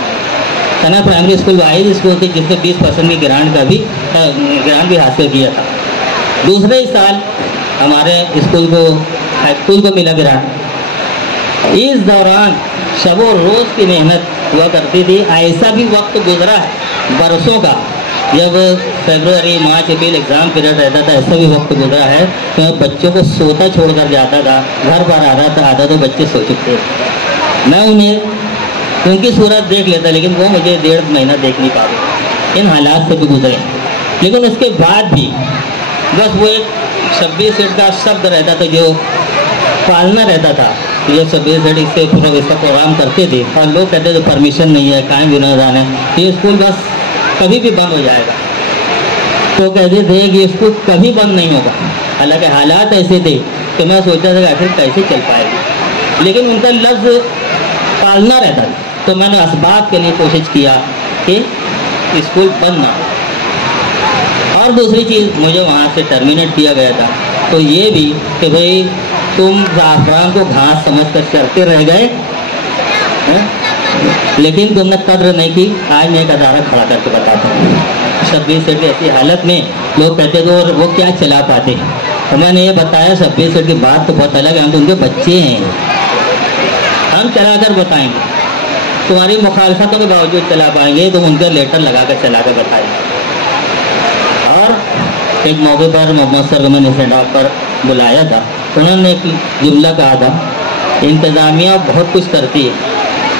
सना प्राइमरी स्कूल वाइज स्कूल थी जिसने 20% की ग्रांट भी हासिल किया था। दूसरे साल हमारे स्कूल को, हाई स्कूल को मिला ग्रांट। इस दौरान शबो रोज़ की मेहनत हुआ करती थी। ऐसा भी वक्त गुजरा है बरसों का, जब फरवरी, मार्च, अप्रैल एग्ज़ाम पीरियड रहता था, ऐसा भी वक्त गुजरा है कि मैं बच्चों को सोता छोड़ कर जाता था, घर पर आता तो बच्चे सो चुके थे। मैं उन्हें उनकी सूरत देख लेता, लेकिन वो मुझे 1.5 महीना देख नहीं पाते। इन हालात से भी गुजरे, लेकिन उसके बाद भी बस वो एक 26 सेट का शब्द रहता था जो पालना रहता था। ये 26 सेट इससे इसका प्रोग्राम करते थे, और लोग कहते थे परमिशन नहीं है, कायम विनोदान है, ये स्कूल बस कभी भी बंद हो जाएगा। तो कहते थे कि स्कूल कभी बंद नहीं होगा। हालांकि हालात ऐसे थे कि मैं सोचता था कि आखिर कैसे चल पाएगी, लेकिन उनका लफ्ज़ पालना रहता था। तो मैंने असबाब के लिए कोशिश किया कि स्कूल बंद ना हो। और दूसरी चीज़, मुझे वहाँ से टर्मिनेट किया गया था, तो ये भी कि भाई तुम ज़ाफ़रान को घास समझ कर चरते रह गए, लेकिन तुमने कद्र नहीं की। आज मैं एक अदारा खड़ा करके बताता हूँ। 26 सीट ऐसी हालत में लोग कहते थे और वो क्या चला पाते, तो मैंने ये बताया 26 सीट की बात तो बहुत अलग है, हम तो उनके बच्चे हैं, हम चला कर बताएंगे। तुम्हारी मुखालफतों के बावजूद चला पाएंगे, तुम उनके लेटर लगा कर चला कर बताएंगे। और एक मौके पर मोहम्मद सर को मैंने सेंड पर बुलाया था, उन्होंने एक जुमला कहा था, इंतज़ामिया बहुत कुछ करती है,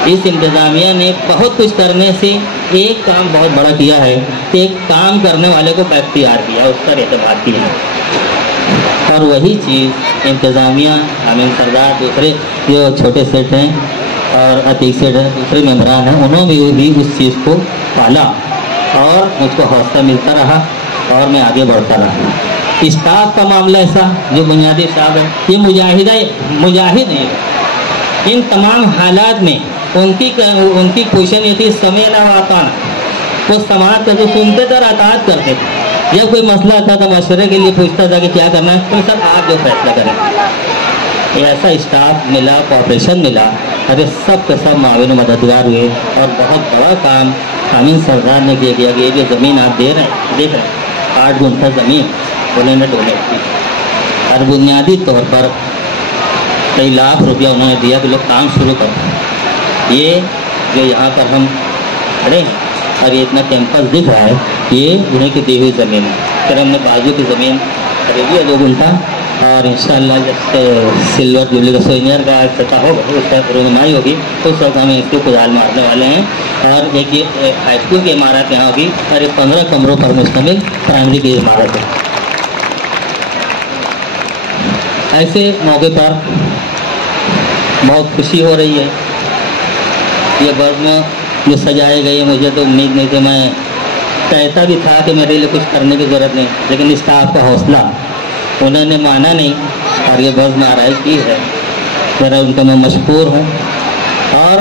इस इंतज़ामिया ने बहुत कुछ करने से एक काम बहुत बड़ा किया है कि एक काम करने वाले को बख्तियार किया, उस पर एतबार किया। और वही चीज़ इंतज़ामिया अमीन सरदार, दूसरे जो छोटे सेठ हैं और अतीक सेठ हैं, दूसरे मेम्बरान हैं, उन्होंने भी उस चीज़ को पाला और मुझको हौसला मिलता रहा और मैं आगे बढ़ता रहा। स्टाफ का मामला ऐसा, जो बुनियादी स्टाफ है, ये मुजाहिद है। इन तमाम हालात में उनकी पोजीशन ये थी, समय ना आता वो समाज का जो सुनते थे अतात करते थे। जब कोई मसला आता था मशवरे के लिए पूछता था कि क्या करना है, तो सर आप जो फैसला करें। ऐसा स्टाफ मिला, कॉपरेशन मिला, अरे सब के सब माविन मददगार हुए और बहुत बड़ा काम अमीन सरदार ने किया कि ये जो ज़मीन आप देख रहे हैं 8 गुंठा ज़मीन उन्होंने डोनेट की और बुनियादी तौर पर कई लाख रुपया उन्होंने दिया कि लोग काम शुरू करो। ये जो यहाँ पर हम खड़े हैं और ये इतना कैंपस दिख रहा है, ये उन्हीं की दी हुई ज़मीन है। फिर हमने बाजू की ज़मीन खरीदी है 2 गुंठा और इंशाअल्लाह जब सिल्वर जुबली का सोनियर का इफ्तिताह होगा, उसका रुनुमाई होगी, तो सब हम इसको कुदाल मारने वाले हैं। और एक ये हाई स्कूल की इमारत यहाँ होगी और एक 15 कमरों पर मुश्तमिल प्राइमरी की इमारत है। ऐसे मौके पर बहुत खुशी हो रही है। ये बज़्म जो सजाए गए, मुझे तो उम्मीद नहीं थी, मैं कहता भी था कि मेरे लिए कुछ करने की ज़रूरत नहीं, लेकिन स्टाफ का हौसला उन्होंने माना नहीं और ये बज़्म आराई की है। मेरा उनका मैं मशकूर हूँ। और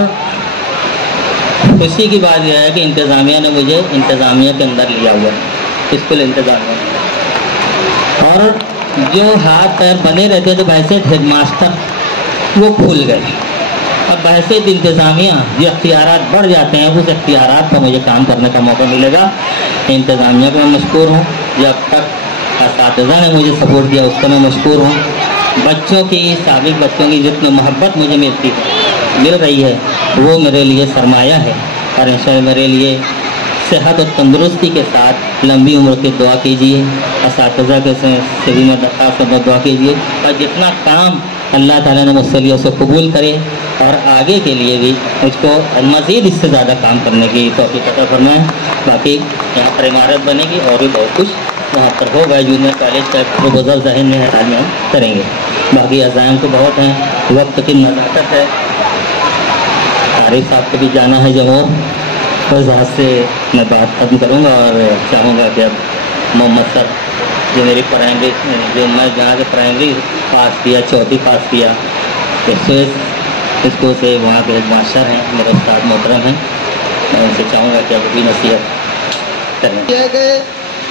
खुशी की बात यह है कि इंतज़ामिया ने मुझे इंतज़ामिया के अंदर लिया हुआ है, स्कूल इंतज़ामिया। और जो हाथ पैर बने रहते थे बहसीत हेडमास्टर, वो खुल गए। अब बहसीत इंतज़ामिया जो अख्तियारात बढ़ जाते हैं, उस अख्तियारात पर मुझे काम करने का मौका मिलेगा। इंतज़ामिया को मैं मशकूर हूँ, जब तक असातिज़ा ने मुझे सपोर्ट किया उसका मैं मशकूर हूँ। बच्चों की, साबिक बच्चों की जितनी मोहब्बत मुझे मिल रही है, वो मेरे लिए सरमाया है। और इंशाअल्लाह मेरे लिए सेहत और तंदुरुस्ती के साथ लंबी उम्र की दुआ कीजिए। असातिज़ा के से भी मैं दरख्वास्त करता दुआ कीजिए और जितना काम अल्लाह ताला ने मुझसे लिया उसे कबूल करे और आगे के लिए भी मुझको मज़ीद इससे ज़्यादा काम करने की तौफ़ीक़ अता फरमाए। बाकी यहाँ पर इमारत बनेगी और भी बहुत कुछ वहाँ पर होगा। जूनियर कॉलेज का प्रोपोज़ल ज़हन में है, हाल में हम करेंगे। बाकी अज़ाम तो बहुत हैं, वक्त की नज़ाकत है। तारिक साहब को भी जाना है जब, और यहाँ से मैं बात खत्म करूँगा और चाहूँगा कि अब मोहम्मद सर जो मेरी प्राइमरी, जो मैं जहाँ के प्राइमरी पास किया, 4वीं पास किया, इसको से वहाँ के मास्टर हैं, मेरे उस्ताद मोहतरम हैं, मैं उनसे चाहूँगा कि अब भी नसीहत करें। यह कि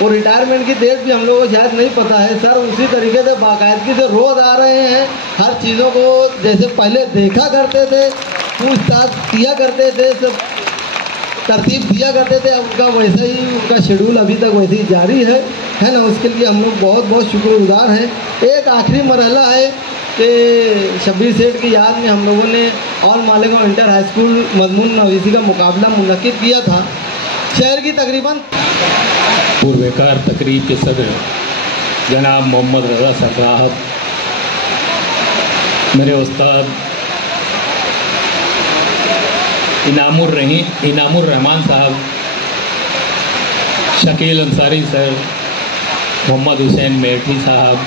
वो रिटायरमेंट की डेट भी हम लोगों को शायद नहीं पता है। सर उसी तरीके से बाकायदगी से रोज़ आ रहे हैं, हर चीज़ों को जैसे पहले देखा करते थे, पूछताछ किया करते थे, सब तरतीब दिया करते थे, उनका वैसे ही उनका शेड्यूल अभी तक वैसे ही जारी है ना। उसके लिए हम लोग बहुत बहुत शुक्रगुजार हैं। एक आखिरी मरहला है कि 26 सेठ की याद में हम लोगों ने all Malegaon inter high school मजमून नवीसी का मुकाबला मुनक्किद किया था। शहर की तकरीबन पूर्वकार तकरीब के सदर जनाब मोहम्मद रज़ा साहब, मेरे उस्ताद इनामुर रहमान साहब, शकील अंसारी सर, मोहम्मद हुसैन मेठी साहब,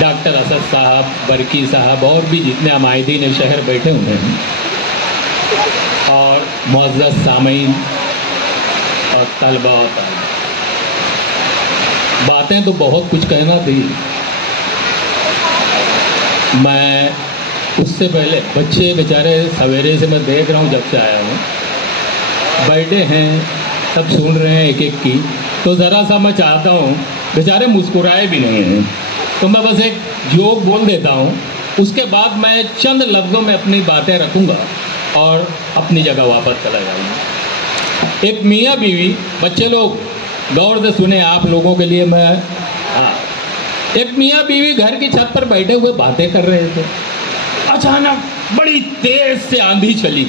डॉक्टर असद साहब, बरकी साहब और भी जितने अमायदीन शहर बैठे हुए हैं, और मुअज़्ज़ज़ सामीन और तलबा और बातें तो बहुत कुछ कहना थी। मैं उससे पहले बच्चे बेचारे सवेरे से मैं देख रहा हूँ, जब से आया हूँ बैठे हैं, सब सुन रहे हैं एक एक की, तो ज़रा सा मैं चाहता हूँ, बेचारे मुस्कुराए भी नहीं हैं, तो मैं बस एक जोक बोल देता हूँ, उसके बाद मैं चंद लफ्ज़ों में अपनी बातें रखूँगा और अपनी जगह वापस चला जाऊँगा। एक मियाँ बीवी, बच्चे लोग गौर से सुने, आप लोगों के लिए मैं, हाँ, एक मियाँ बीवी घर की छत पर बैठे हुए बातें कर रहे थे। अचानक बड़ी तेज से आंधी चली,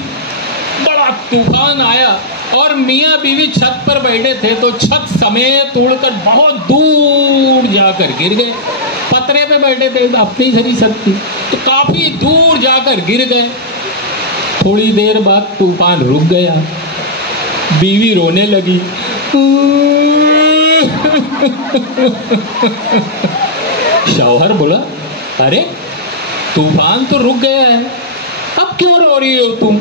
बड़ा तूफान आया और मियाँ बीवी छत पर बैठे थे तो छत समेत उड़कर बहुत दूर जाकर गिर गए। पतरे पे बैठे थे, अपनी सरी छत थी, तो काफी दूर जाकर गिर गए। थोड़ी देर बाद तूफान रुक गया, बीवी रोने लगी। शौहर बोला, अरे तूफान तो रुक गया है, अब क्यों रो रही हो तुम?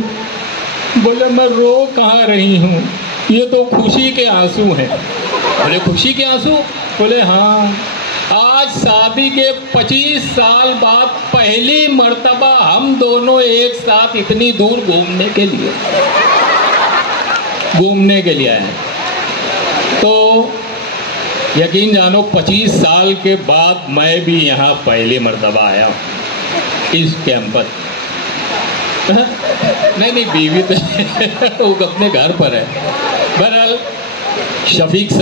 बोले, मैं रो कहाँ रही हूँ, ये तो खुशी के आंसू हैं। बोले, खुशी के आंसू? बोले, हाँ, आज शादी के 25 साल बाद पहली मर्तबा हम दोनों एक साथ इतनी दूर घूमने के लिए आए। तो यकीन जानो 25 साल के बाद मैं भी यहाँ पहली मर्तबा आया हूँ इस कैंपस। नहीं, बीवी तो वो अपने घर पर है। बहरहाल शफीक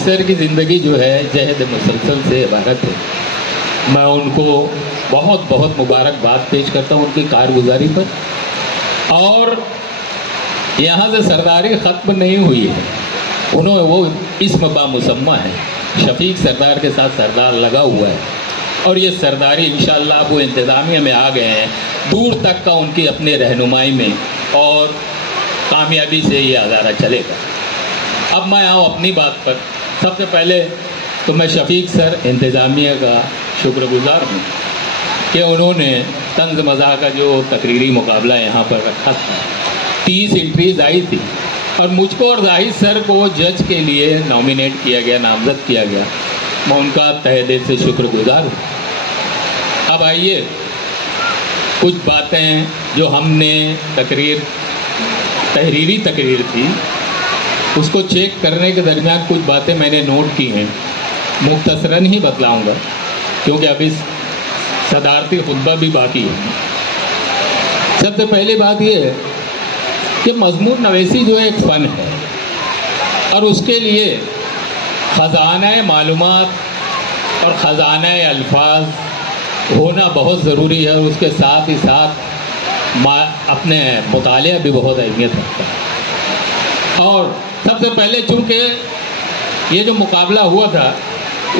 सर की ज़िंदगी जो है जहद मुसलसल से इबारत है। मैं उनको बहुत बहुत मुबारकबाद पेश करता हूँ उनकी कारगुजारी पर। और यहाँ से सरदारी ख़त्म नहीं हुई है, उन्होंने वो इस्म बामुसम्मा है, शफीक सरदार के साथ सरदार लगा हुआ है। और ये सरदारी इंशाअल्लाह वो इंतज़ामिया में आ गए हैं, दूर तक का उनकी अपने रहनुमाई में, और कामयाबी से ये अदारा चलेगा। अब मैं आऊँ अपनी बात पर। सबसे पहले तो मैं शफीक सर इंतज़ामिया का शुक्रगुज़ार हूँ कि उन्होंने तंज़ मज़ाह का जो तकरीरी मुकाबला यहाँ पर रखा था, 30 एंट्रीज़ आई थी और मुझको और जाहिद सर को जज के लिए नॉमिनेट किया गया, नामज़द किया गया। मैं उनका तहे दिल से शुक्रगुज़ार हूँ। अब आइए कुछ बातें जो हमने तहरीरी तकरीर थी उसको चेक करने के दरमियान कुछ बातें मैंने नोट की हैं, मुख्तसरन ही बतलाऊँगा क्योंकि अभी सदारती खुतबा भी बाकी है। सबसे पहली बात ये है कि मज़मून नवेसी जो है एक फ़न है और उसके लिए ख़ज़ाना मालूमात और ख़ज़ाना अल्फाज होना बहुत ज़रूरी है, और उसके साथ ही साथ अपने मुतालिया भी बहुत अहमियत रखता है। और सबसे पहले चूँकि ये जो मुकाबला हुआ था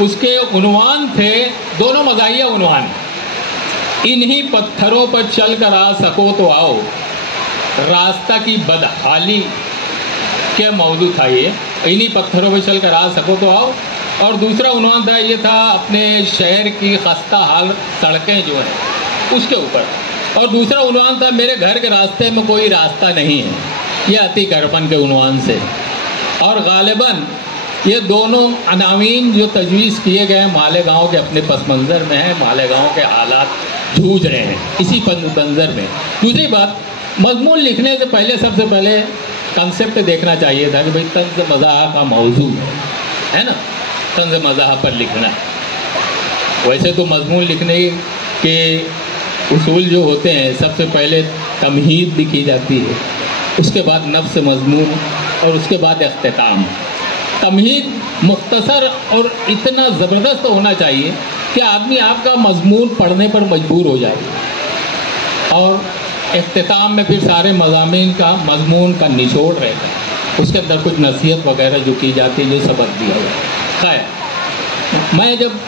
उसके उन्वान थे, दोनों मज़ाहिया उन्वान, इन्हीं पत्थरों पर चल कर आ सको तो आओ, रास्ता की बदहाली के मौजू था ये, इन्हीं पत्थरों पर चल कर आ सको तो आओ। और दूसरा उन्वान था ये था अपने शहर की खस्ता हाल सड़कें जो हैं उसके ऊपर, और दूसरा उन्वान था मेरे घर के रास्ते में कोई रास्ता नहीं है, ये अतीक अरबन के उन्वान से। और गालिबन ये दोनों अनावीन जो तजवीज़ किए गए मालेगांव के अपने पस मंज़र में हैं, मालेगांव के हालात जूझ रहे हैं इसी पस मंज़र में। दूसरी बात, मज़मून लिखने से पहले सबसे पहले कंसेप्ट देखना चाहिए था कि भाई तंज़ मज़ाह का मौजू है ना, तंज़ मज़ाह पर लिखना है। वैसे तो मज़मून लिखने के उसूल जो होते हैं, सबसे पहले तमहीद भी की जाती है, उसके बाद नफ्स मज़मून और उसके बाद इख्तिताम। तमहीद मुख्तसर और इतना ज़बरदस्त होना चाहिए कि आदमी आपका मज़मून पढ़ने पर मजबूर हो जाए, और इख्तिताम में फिर सारे मज़ामीन का मज़मून का निचोड़ रहता है, उसके अंदर कुछ नसीहत वगैरह जो की जाती है, जो सबक दिया जाता है। खैर, मैं जब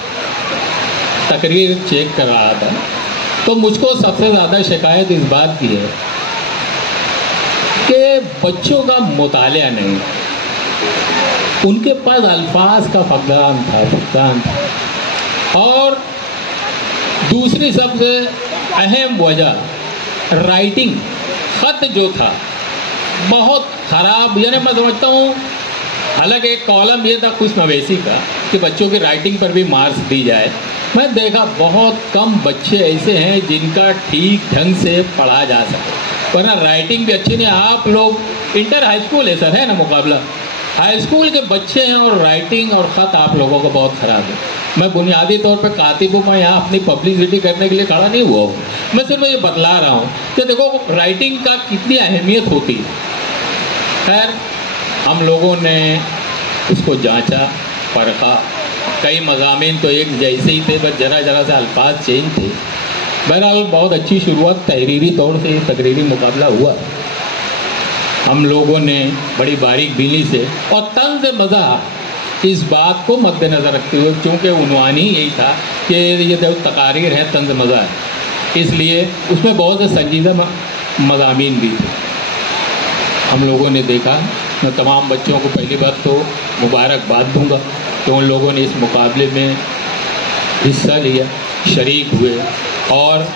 तकरीर चेक कर रहा था तो मुझको सबसे ज़्यादा शिकायत इस बात की है कि बच्चों का मुतालिया नहीं, उनके पास अल्फाज का फकदान था। और दूसरी सबसे अहम वजह राइटिंग, ख़त जो था बहुत ख़राब। यानी मैं समझता हूँ, हालांकि एक कॉलम ये था खुश नवेसी का कि बच्चों की राइटिंग पर भी मार्क्स दी जाए। मैं देखा बहुत कम बच्चे ऐसे हैं जिनका ठीक ढंग से पढ़ा जा सके, वरना राइटिंग भी अच्छी नहीं। आप लोग इंटर हाई स्कूल है सर, है ना मुकाबला, हाई स्कूल के बच्चे हैं और राइटिंग और ख़त आप लोगों का बहुत ख़राब है। मैं बुनियादी तौर पर कातिब हूँ, मैं यहाँ अपनी पब्लिसिटी करने के लिए खड़ा नहीं हुआ हूँ। मैं सिर्फ ये बतला रहा हूँ कि देखो राइटिंग का कितनी अहमियत होती है। खैर हम लोगों ने उसको जांचा, परखा, कई मज़ामीन तो एक जैसे ही थे, बस ज़रा ज़रा से अल्फाज चेंज थे। बहरहाल बहुत अच्छी शुरुआत तहरीरी तौर से तकरीरी मुकाबला हुआ। हम लोगों ने बड़ी बारीक बीनी से और तंज़ मज़ाह इस बात को मद्देनज़र रखते हुए, चूँकि उन्वान ही यही था कि ये जो तकारीर है तंज़ मज़ाह है, इसलिए उसमें बहुत से संजीदा मज़ामीन भी थे। हम लोगों ने देखा, मैं तमाम बच्चों को पहली बात तो मुबारकबाद दूंगा कि उन लोगों ने इस मुकाबले में हिस्सा लिया, शरीक हुए और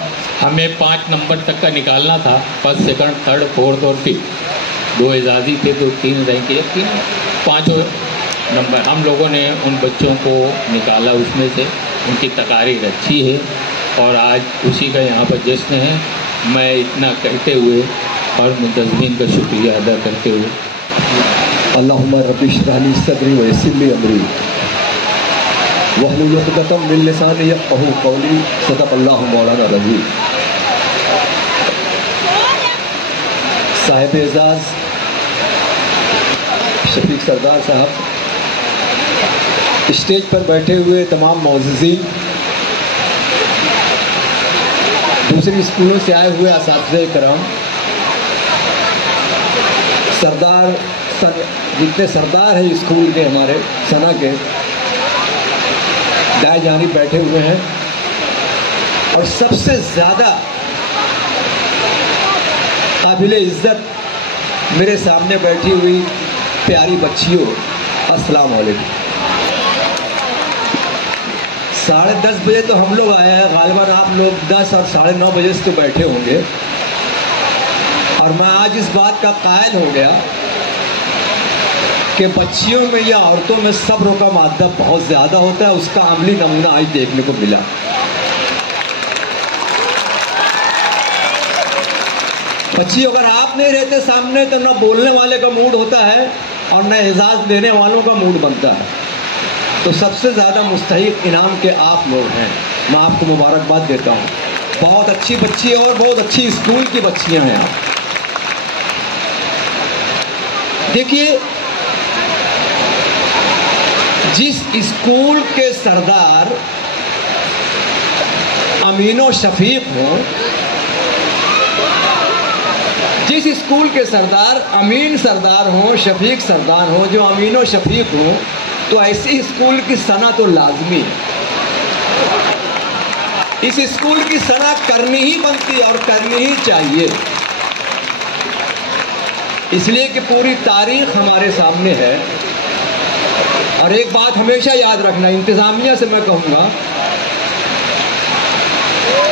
हमें 5 नंबर तक का निकालना था। फर्स्ट, सेकंड, थर्ड, फोर्थ और फिफ्थ। 2 एजाज़ी थे तो 3 रैंक, 5 नंबर हम लोगों ने उन बच्चों को निकाला। उसमें से उनकी तकारीर अच्छी है और आज उसी का यहाँ पर जश्न है। मैं इतना कहते हुए और मुंतज़मीन का शुक्रिया अदा करते हुए, अल्लाहुम्मा रब्बि इश्रह ली सदरी व यस्सिर ली अमरी वहलुल उक़दतम मिन लिसानी यफ़क़हू क़ौली। सदक़ल्लाहु मौलाना रज़ी। साहिब एजाज़ शफीक सरदार साहब, स्टेज पर बैठे हुए तमाम मौज़ूज़ीन, दूसरी स्कूलों से आए हुए असातिज़े कराम, सरदार जितने सरदार हैं स्कूल के, हमारे सना के दाएं जानिब बैठे हुए हैं, और सबसे ज़्यादा काबिल इज़्ज़त मेरे सामने बैठी हुई प्यारी बच्चियों, अस्सलाम वालेकुम। 10:30 बजे तो हम लोग आए हैं, गालिबन आप लोग 10 और 9:30 बजे से तो बैठे होंगे। और मैं आज इस बात का कायल हो गया कि बच्चियों में या औरतों में सब्र का मादा बहुत ज़्यादा होता है। उसका अमली नमूना आज देखने को मिला। बच्ची अगर आप नहीं रहते सामने तो ना बोलने वाले का मूड होता है और ना एजाज़ देने वालों का मूड बनता है। तो सबसे ज़्यादा मुस्तहिक इनाम के आप लोग हैं। मैं आपको मुबारकबाद देता हूँ। बहुत अच्छी बच्ची और बहुत अच्छी स्कूल की बच्चियाँ हैं आप। देखिए, जिस स्कूल के सरदार अमीनो शफीक हों, जिस स्कूल के सरदार अमीन सरदार हों, शफीक सरदार हों, जो अमीनो शफीक हों, तो ऐसी स्कूल की सना तो लाजमी है। इस स्कूल की सना करनी ही बनती है और करनी ही चाहिए, इसलिए कि पूरी तारीख हमारे सामने है। और एक बात हमेशा याद रखना, इंतज़ामिया से मैं कहूँगा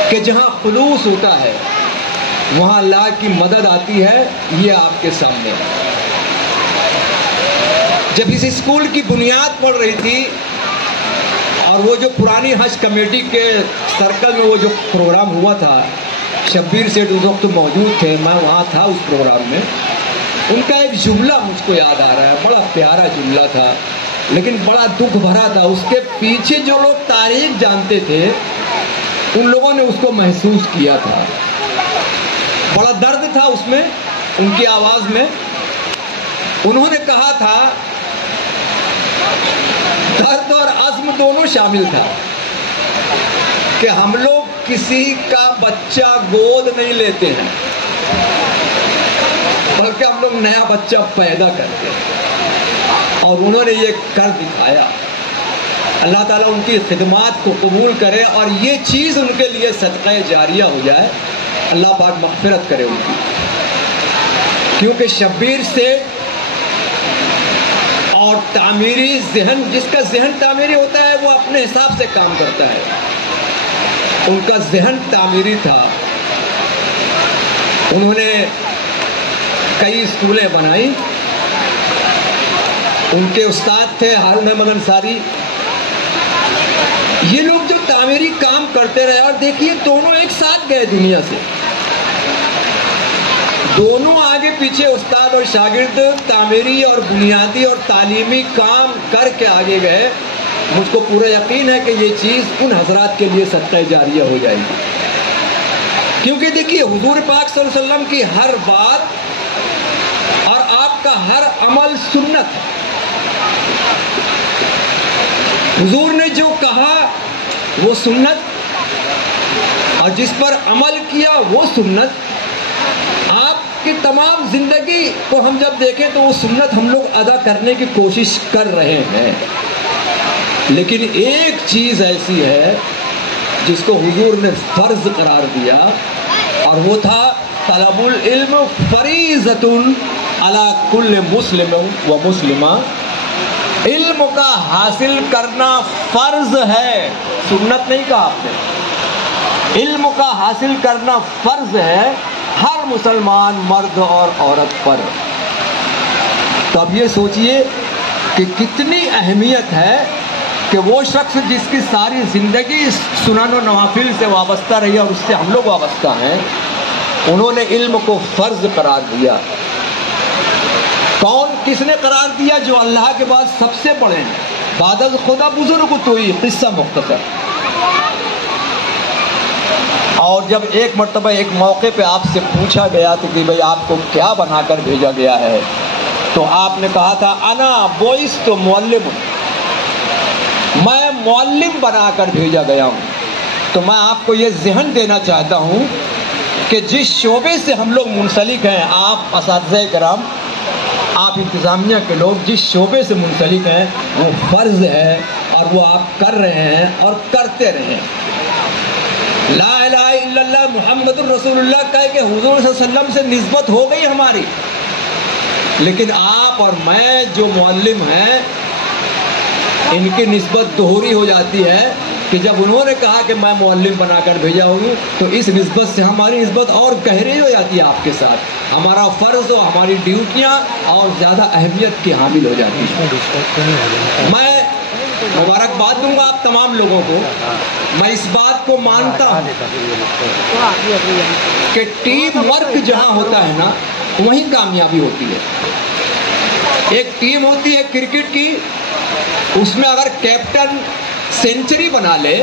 कि जहाँ खुलूस होता है वहाँ अल्लाह की मदद आती है। ये आपके सामने है। जब इस स्कूल की बुनियाद पड़ रही थी और वो जो पुरानी हज कमेटी के सर्कल में वो जो प्रोग्राम हुआ था, शब्बीर सेठ उस वक्त मौजूद थे, मैं वहाँ था उस प्रोग्राम में। उनका एक जुमला मुझको याद आ रहा है, बड़ा प्यारा जुमला था लेकिन बड़ा दुख भरा था। उसके पीछे जो लोग तारीख जानते थे उन लोगों ने उसको महसूस किया था। बड़ा दर्द था उसमें, उनकी आवाज़ में। उन्होंने कहा था, दर्द और अज़्म दोनों शामिल था, कि हम लोग किसी का बच्चा गोद नहीं लेते हैं, बल्कि हम लोग नया बच्चा पैदा करते हैं। और उन्होंने ये कर दिखाया। अल्लाह ताला उनकी खिदमात को कबूल करे और ये चीज़ उनके लिए सदक़ा जारिया हो जाए। अल्लाह पाक मग़फ़िरत करे उनकी। क्योंकि शब्बीर से और तामीरी जहन, जिसका जहन तामीरी होता है वो अपने हिसाब से काम करता है। उनका जहन तामीरी था। उन्होंने कई स्कूलें बनाई। उनके उस्ताद थे हारून अहमद अंसारी। ये लोग जो तामीरी काम करते रहे, और देखिए दोनों एक साथ गए दुनिया से, दोनों आगे पीछे उस्ताद और शागिर्द तामीरी और बुनियादी और तालीमी काम करके आगे गए। मुझको पूरा यकीन है कि ये चीज़ उन हजरात के लिए सदक़े जारिया हो जाएगी। क्योंकि देखिए हुजूर पाक सल्लल्लाहु अलैहि वसल्लम की हर बात और आपका हर अमल सुन्नत है। हुजूर ने जो कहा वो सुन्नत, और जिस पर अमल किया वो सुन्नत। आपकी तमाम जिंदगी को हम जब देखें तो वो सुन्नत हम लोग अदा करने की कोशिश कर रहे हैं। लेकिन एक चीज़ ऐसी है जिसको हुजूर ने फ़र्ज करार दिया, और वो था तलबुल इल्म फरीज़तुन अला कुल्ल मुस्लिम व मुस्लिमा। इल्म का हासिल करना फ़र्ज है, सुन्नत नहीं कहा आपने। इल्म का हासिल करना फ़र्ज है हर मुसलमान मर्द और औरत पर। तो अब ये सोचिए कि कितनी अहमियत है कि वो शख्स जिसकी सारी ज़िंदगी सुनन और नवाफिल से वाबस्ता रही और उससे हम लोग वाबस्ता हैं, उन्होंने इल्म को फ़र्ज करार दिया। कौन, किसने करार दिया? जो अल्लाह के बाद सबसे बड़े हैं, बादल खुदा बुजुर्ग तो ही किस्सा मुख्तसर। और जब एक मर्तबा एक मौके पे आपसे पूछा गया तो कि भाई आपको क्या बनाकर भेजा गया है, तो आपने कहा था अना बोइस तो मुअल्लिम, मैं मुअल्लिम बनाकर भेजा गया हूँ। तो मैं आपको ये ज़हन देना चाहता हूँ कि जिस शोबे से हम लोग मुंसलिक हैं, आप असातिज़े कराम, आप इंतज़ामिया के लोग जिस शोबे से मुंसलिक हैं, वो फ़र्ज़ है और वो आप कर रहे हैं और करते रहें। ला इलाहा इल्लल्लाह मुहम्मदुर रसूलुल्लाह कह के हुजूर सल्लल्लाहु अलैहि वसल्लम से निस्बत हो गई हमारी। लेकिन आप और मैं जो मुअल्लिम हैं, इनकी निस्बत दोहरी हो जाती है कि जब उन्होंने कहा कि मैं मुअल्लिम बनाकर भेजा हूँ, तो इस निस्बत से हमारी निस्बत और गहरी हो जाती है आपके साथ। हमारा फ़र्ज़ और हमारी ड्यूटियाँ और ज़्यादा अहमियत की हामिल हो जाती हैं। मैं मुबारकबाद दूंगा आप तमाम लोगों को। मैं इस बात को मानता हूँ कि टीम वर्क जहाँ होता है ना, वहीं कामयाबी होती है। एक टीम होती है क्रिकेट की, उसमें अगर कैप्टन सेंचुरी बना ले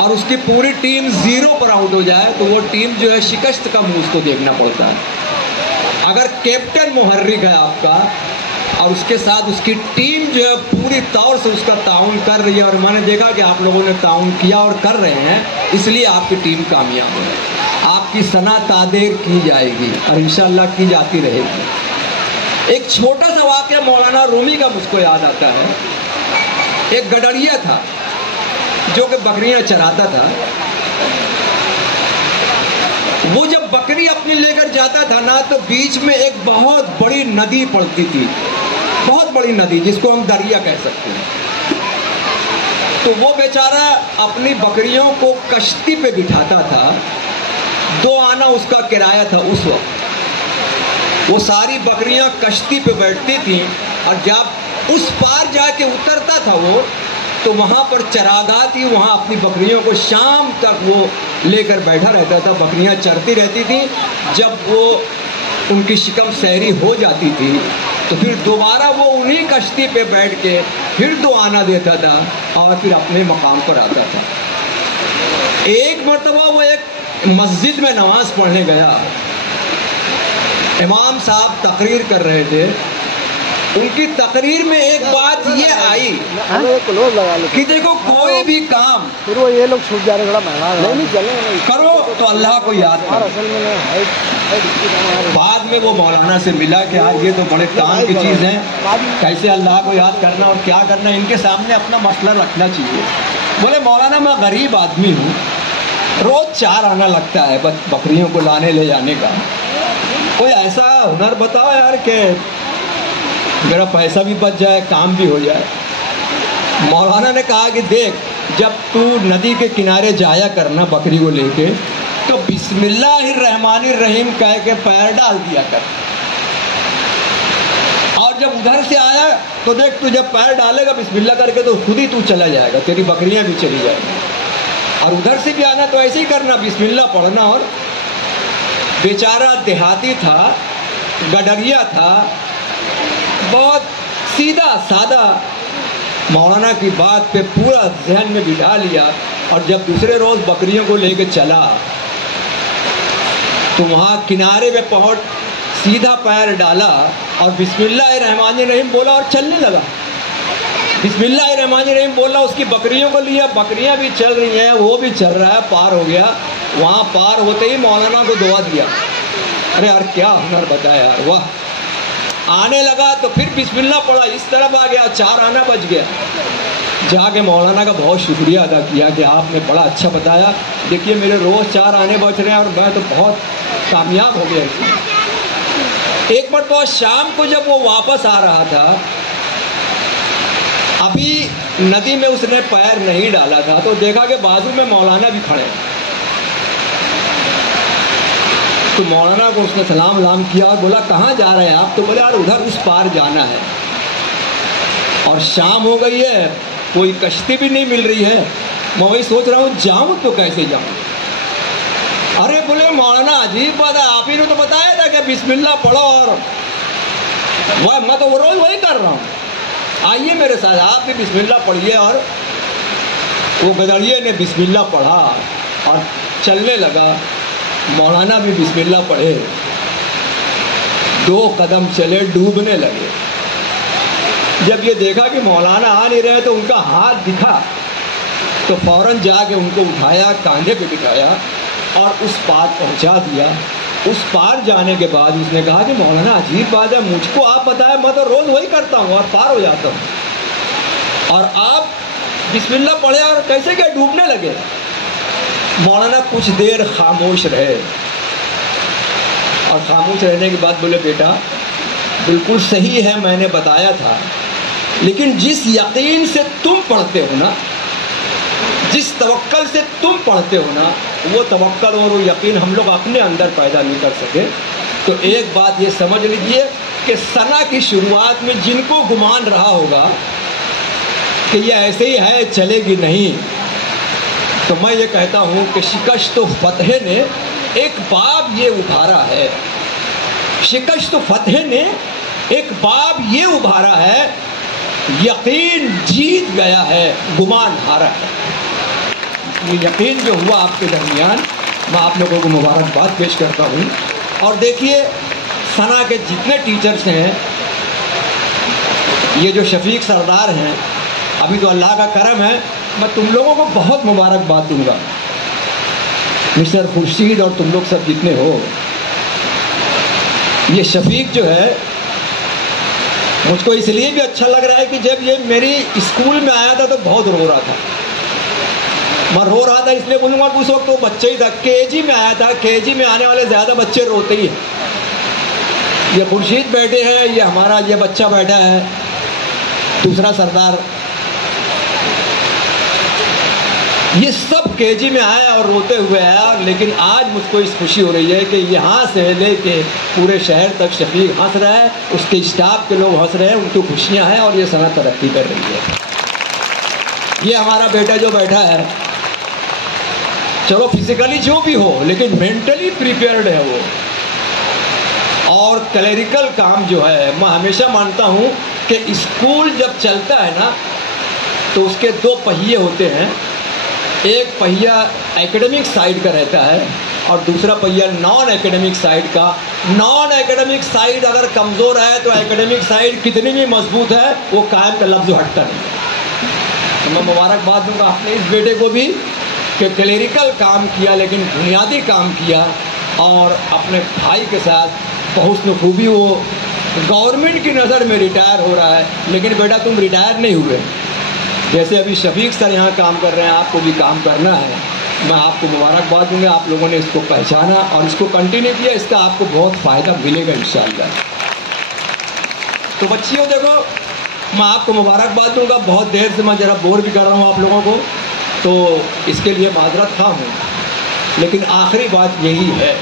और उसकी पूरी टीम 0 पर आउट हो जाए, तो वो टीम जो है शिकस्त का मुंह उसको देखना पड़ता है। अगर कैप्टन मुहर्रिक है आपका और उसके साथ उसकी टीम जो है पूरी तौर से उसका ताउन कर रही है, और मैंने देखा कि आप लोगों ने ताउन किया और कर रहे हैं, इसलिए आपकी टीम कामयाब है। आपकी सना तादेर की जाएगी और इंशाअल्लाह की जाती रहेगी। एक छोटा सा वाक़या मौलाना रूमी का मुझको याद आता है। एक गडरिया था जो कि बकरियां चराता था। वो जब बकरी अपनी लेकर जाता था ना, तो बीच में एक बहुत बड़ी नदी पड़ती थी, बहुत बड़ी नदी जिसको हम दरिया कह सकते हैं। तो वो बेचारा अपनी बकरियों को कश्ती पे बिठाता था। 2 आना उसका किराया था उस वक्त। वो सारी बकरियां कश्ती पे बैठती थीं, और जब उस पार जाके उतरता था वो, तो वहाँ पर चरागाह थी, वहाँ अपनी बकरियों को शाम तक वो लेकर बैठा रहता था। बकरियाँ चरती रहती थी। जब वो उनकी शिकम सहरी हो जाती थी, तो फिर दोबारा वो उन्हीं कश्ती पे बैठ के फिर 2 आना देता था और फिर अपने मकाम पर आता था। एक मरतबा वो एक मस्जिद में नमाज पढ़ने गया। इमाम साहब तकरीर कर रहे थे। उनकी तकरीर में एक बात ये आई कि देखो कोई भी काम फिर वो ये लोग छूट जा रहे, थोड़ा महंगा करो तो अल्लाह को याद करो। बाद में वो मौलाना से मिला कि यार ये तो बड़े काम की चीज़ है, कैसे अल्लाह को याद करना और क्या करना, इनके सामने अपना मसला रखना चाहिए। बोले मौलाना मैं गरीब आदमी हूँ, रोज़ 4 आना लगता है बकरियों को लाने ले जाने का। कोई ऐसा हुनर बताओ यार कि मेरा पैसा भी बच जाए, काम भी हो जाए। मौलाना ने कहा कि देख, जब तू नदी के किनारे जाया करना बकरी को लेके, तो बिस्मिल्लाहिर्रहमानिर्रहीम कह के पैर डाल दिया कर, और जब उधर से आया तो देख तू जब पैर डालेगा बिस्मिल्लाह करके तो खुद ही तू चला जाएगा, तेरी बकरियां भी चली जाएंगी। और उधर से भी आना तो ऐसे ही करना, बिस्मिल्लाह पढ़ना। और बेचारा देहाती था, गडरिया था, बहुत सीधा सादा, मौलाना की बात पे पूरा जहन में बिठा लिया। और जब दूसरे रोज़ बकरियों को लेकर चला तो वहाँ किनारे पे पहुँच सीधा पैर डाला और बिस्मिल्लाहिर्रहमानिर्रहीम बोला और चलने लगा। बिस्मिल्लाहिर्रहमानिर्रहीम बोला, उसकी बकरियों को लिया, बकरियां भी चल रही हैं, वो भी चल रहा है, पार हो गया। वहाँ पार होते ही मौलाना को दुआ दिया। अरे यार क्या हुनर बताया यार, वाह। आने लगा तो फिर बिस्मिल्लाह पढ़ा, इस तरफ आ गया, 4 आना बच गया। जाके मौलाना का बहुत शुक्रिया अदा किया कि आपने बड़ा अच्छा बताया। देखिए मेरे रोज़ 4 आने बच रहे हैं और मैं तो बहुत कामयाब हो गया इसमें। एक मरतबा शाम को जब वो वापस आ रहा था, अभी नदी में उसने पैर नहीं डाला था, तो देखा कि बाजू में मौलाना भी खड़े हैं। तो मौलाना को उसने सलाम वलाम किया और बोला कहाँ जा रहे हैं आप? तो बोले यार उधर उस पार जाना है और शाम हो गई है, कोई कश्ती भी नहीं मिल रही है। मैं वही सोच रहा हूँ जाऊँ तो कैसे जाऊँ। अरे बोले मौलाना अजीब बात है, आप ही ने तो बताया था कि बिस्मिल्लाह पढ़ो और वह मैं तो रोज़ वही कर रहा हूँ। आइए मेरे साथ, आप भी बिस्मिल्लाह पढ़िए। और वो गदड़िए ने बिस्मिल्लाह पढ़ा और चलने लगा। मौलाना भी बिस्मिल्लाह पढ़े, 2 कदम चले, डूबने लगे। जब ये देखा कि मौलाना आ नहीं रहे तो उनका हाथ दिखा तो फौरन जाके उनको उठाया, कांधे पे बिठाया और उस पार पहुंचा दिया। उस पार जाने के बाद उसने कहा कि मौलाना अजीब बात है, मुझको आप बताएं, मैं तो रोज़ वही करता हूँ और पार हो जाता हूँ, और आप बिस्मिल्लाह पढ़े और कैसे क्या डूबने लगे। मौलाना कुछ देर खामोश रहे और खामोश रहने के बाद बोले बेटा बिल्कुल सही है, मैंने बताया था, लेकिन जिस यकीन से तुम पढ़ते हो ना, जिस तवक्कल से तुम पढ़ते हो ना, वो तवक्कल और वो यकीन हम लोग अपने अंदर पैदा नहीं कर सके। तो एक बात ये समझ लीजिए कि सना की शुरुआत में जिनको गुमान रहा होगा कि ये ऐसे ही है, चलेगी नहीं, तो मैं ये कहता हूँ कि शिकस्त फतह ने एक बाब ये उभारा है, शिकस्त फतह ने एक बाब ये उभारा है, यकीन जीत गया है, गुमान हारा है। ये यकीन जो हुआ आपके दरमियान, मैं आप लोगों को मुबारकबाद पेश करता हूँ। और देखिए सना के जितने टीचर्स हैं, ये जो शफीक सरदार हैं, अभी तो अल्लाह का करम है, मैं तुम लोगों को बहुत मुबारकबाद दूंगा, मिस्टर खुर्शीद और तुम लोग सब जितने हो। ये शफीक जो है मुझको इसलिए भी अच्छा लग रहा है कि जब ये मेरी स्कूल में आया था तो बहुत रो रहा था। मैं रो रहा था इसलिए बोलूँगा कि उस वक्त वो बच्चे ही था, केजी में आया था। केजी में आने वाले ज़्यादा बच्चे रोते ही हैं। ये खुर्शीद बैठे हैं, ये हमारा ये बच्चा बैठा है, दूसरा सरदार, ये सब केजी में आया और रोते हुए आया। लेकिन आज मुझको इस खुशी हो रही है कि यहाँ से लेके पूरे शहर तक शफीक हंस रहा है, उसके स्टाफ के लोग हंस रहे हैं, उनको खुशियाँ हैं और ये सना तरक्की कर रही है। ये हमारा बेटा जो बैठा है, चलो फिजिकली जो भी हो लेकिन मेंटली प्रिपेयर्ड है वो। और क्लरिकल काम जो है, मैं हमेशा मानता हूँ कि स्कूल जब चलता है ना तो उसके 2 पहिए होते हैं। एक पहिया एकेडमिक साइड का रहता है और दूसरा पहिया नॉन एकेडमिक साइड का। नॉन एकेडमिक साइड अगर कमज़ोर है तो एकेडमिक साइड कितनी भी मजबूत है वो कायम का लफ्ज़ हटता नहीं। तो मैं मुबारकबाद दूंगा अपने इस बेटे को भी कि क्लरिकल काम किया लेकिन बुनियादी काम किया और अपने भाई के साथ बहुत खूबी। वो गवर्नमेंट की नज़र में रिटायर हो रहा है, लेकिन बेटा तुम रिटायर नहीं हुए। जैसे अभी शफीक सर यहाँ काम कर रहे हैं, आपको भी काम करना है। मैं आपको मुबारकबाद दूंगा, आप लोगों ने इसको पहचाना और इसको कंटिन्यू किया, इसका आपको बहुत फ़ायदा मिलेगा इंशाअल्लाह। तो बच्चियों देखो, मैं आपको मुबारकबाद दूंगा। बहुत देर से मैं ज़रा बोर भी कर रहा हूँ आप लोगों को, तो इसके लिए माजरत खा हूँ। लेकिन आखिरी बात यही है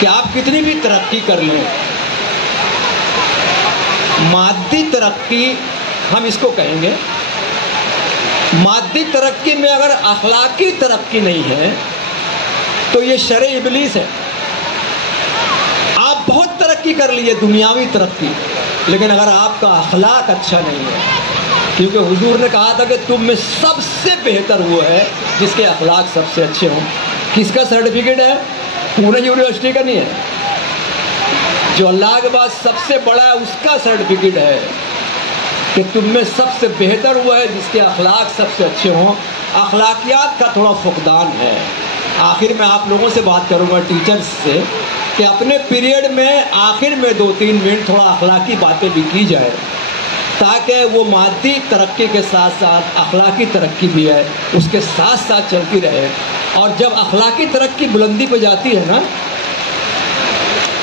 कि आप कितनी भी तरक्की कर लें, मादी तरक्की हम इसको कहेंगे, मादी तरक्की में अगर अखलाकी तरक्की नहीं है तो ये शर इबलीस है। आप बहुत तरक्की कर लिए दुनियावी तरक्की, लेकिन अगर आपका अखलाक अच्छा नहीं है, क्योंकि हुजूर ने कहा था कि तुम में सबसे बेहतर वो है जिसके अखलाक सबसे अच्छे हों। किसका सर्टिफिकेट है? पुणे यूनिवर्सिटी का नहीं है। जो अल्लाह के बाद सबसे बड़ा है उसका सर्टिफिकेट है कि तुम में सबसे बेहतर वो है जिसके अखलाक सबसे अच्छे हों। अखलाकियात का थोड़ा फुकदान है। आखिर में आप लोगों से बात करूँगा, टीचर्स से, कि अपने पीरियड में आखिर में 2-3 मिनट थोड़ा अखलाकी बातें भी की जाए, ताकि वो मादी तरक्की के साथ साथ अखलाकी तरक्की भी है उसके साथ साथ चलती रहे। और जब अखलाकी तरक्की बुलंदी पे जाती है ना,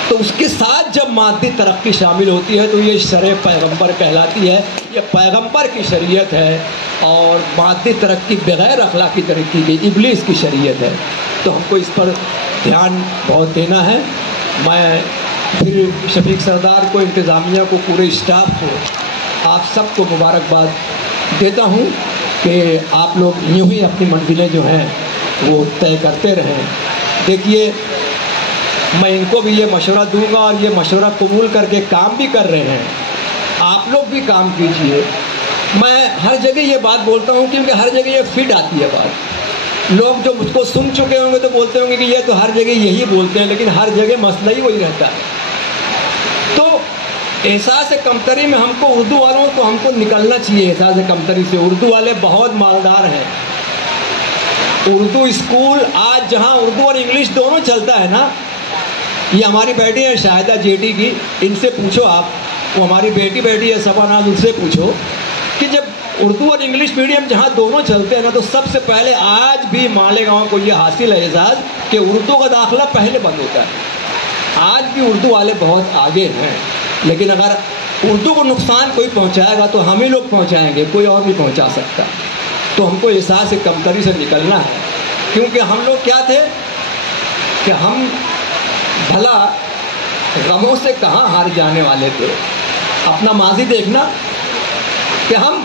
तो उसके साथ जब मादी तरक्की शामिल होती है तो ये शरअ पैगंबर कहलाती है। ये पैगंबर की शरीयत है और मादी तरक्की बग़ैर अखलाकी तरक्की की इब्लीस की शरीयत है। तो हमको इस पर ध्यान बहुत देना है। मैं फिर शफीक सरदार को, इंतज़ामिया को, पूरे स्टाफ को, आप सबको मुबारकबाद देता हूँ कि आप लोग यूँ ही अपनी मंजिलें जो हैं वो तय करते रहें। देखिए, मैं इनको भी ये मशवरा दूंगा और ये मशवरा कबूल करके काम भी कर रहे हैं। आप लोग भी काम कीजिए। मैं हर जगह ये बात बोलता हूँ क्योंकि हर जगह ये फिट आती है बात। लोग जो मुझको सुन चुके होंगे तो बोलते होंगे कि ये तो हर जगह यही बोलते हैं, लेकिन हर जगह मसला ही वही रहता है। तो एहसास कमतरी में हमको, उर्दू वालों को हमको निकलना चाहिए एहसास कमतरी से। उर्दू वाले बहुत मालदार हैं। उर्दू स्कूल आज जहाँ उर्दू और इंग्लिश दोनों चलता है ना, ये हमारी बेटी है शाहिदा जेटी की, इनसे पूछो आप, वो हमारी बेटी है सबानाज, उनसे पूछो कि जब उर्दू और इंग्लिश मीडियम जहाँ दोनों चलते हैं ना, तो सबसे पहले आज भी मालेगांव को ये हासिल है एहसास कि उर्दू का दाखिला पहले बंद होता है। आज भी उर्दू वाले बहुत आगे हैं, लेकिन अगर उर्दू को नुकसान कोई पहुँचाएगा तो हम ही लोग पहुँचाएँगे, कोई और नहीं पहुँचा सकता। तो हमको एहसास कमतरी से निकलना है, क्योंकि हम लोग क्या थे कि हम भला गमों से कहाँ हार जाने वाले थे। अपना माजी देखना कि हम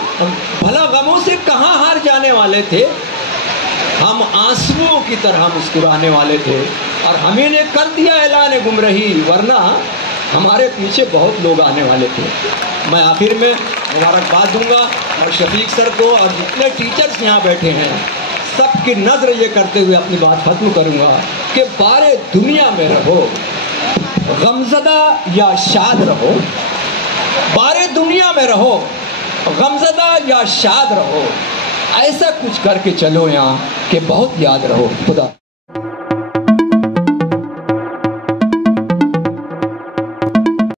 भला गमों से कहाँ हार जाने वाले थे। हम आंसुओं की तरह मुस्कुराने वाले थे और हमें ने कर दिया ऐलान गुमराही, वरना हमारे पीछे बहुत लोग आने वाले थे। मैं आखिर में मुबारकबाद दूंगा और शफीक सर को और जितने टीचर्स यहाँ बैठे हैं सबकी नज़र ये करते हुए अपनी बात ख़त्म करूँगा कि बारे दुनिया में रहो, गमज़दा या शाद रहो। बारे दुनिया में रहो, गमज़दा या शाद रहो। ऐसा कुछ करके चलो यहाँ कि बहुत याद रहो। खुदा।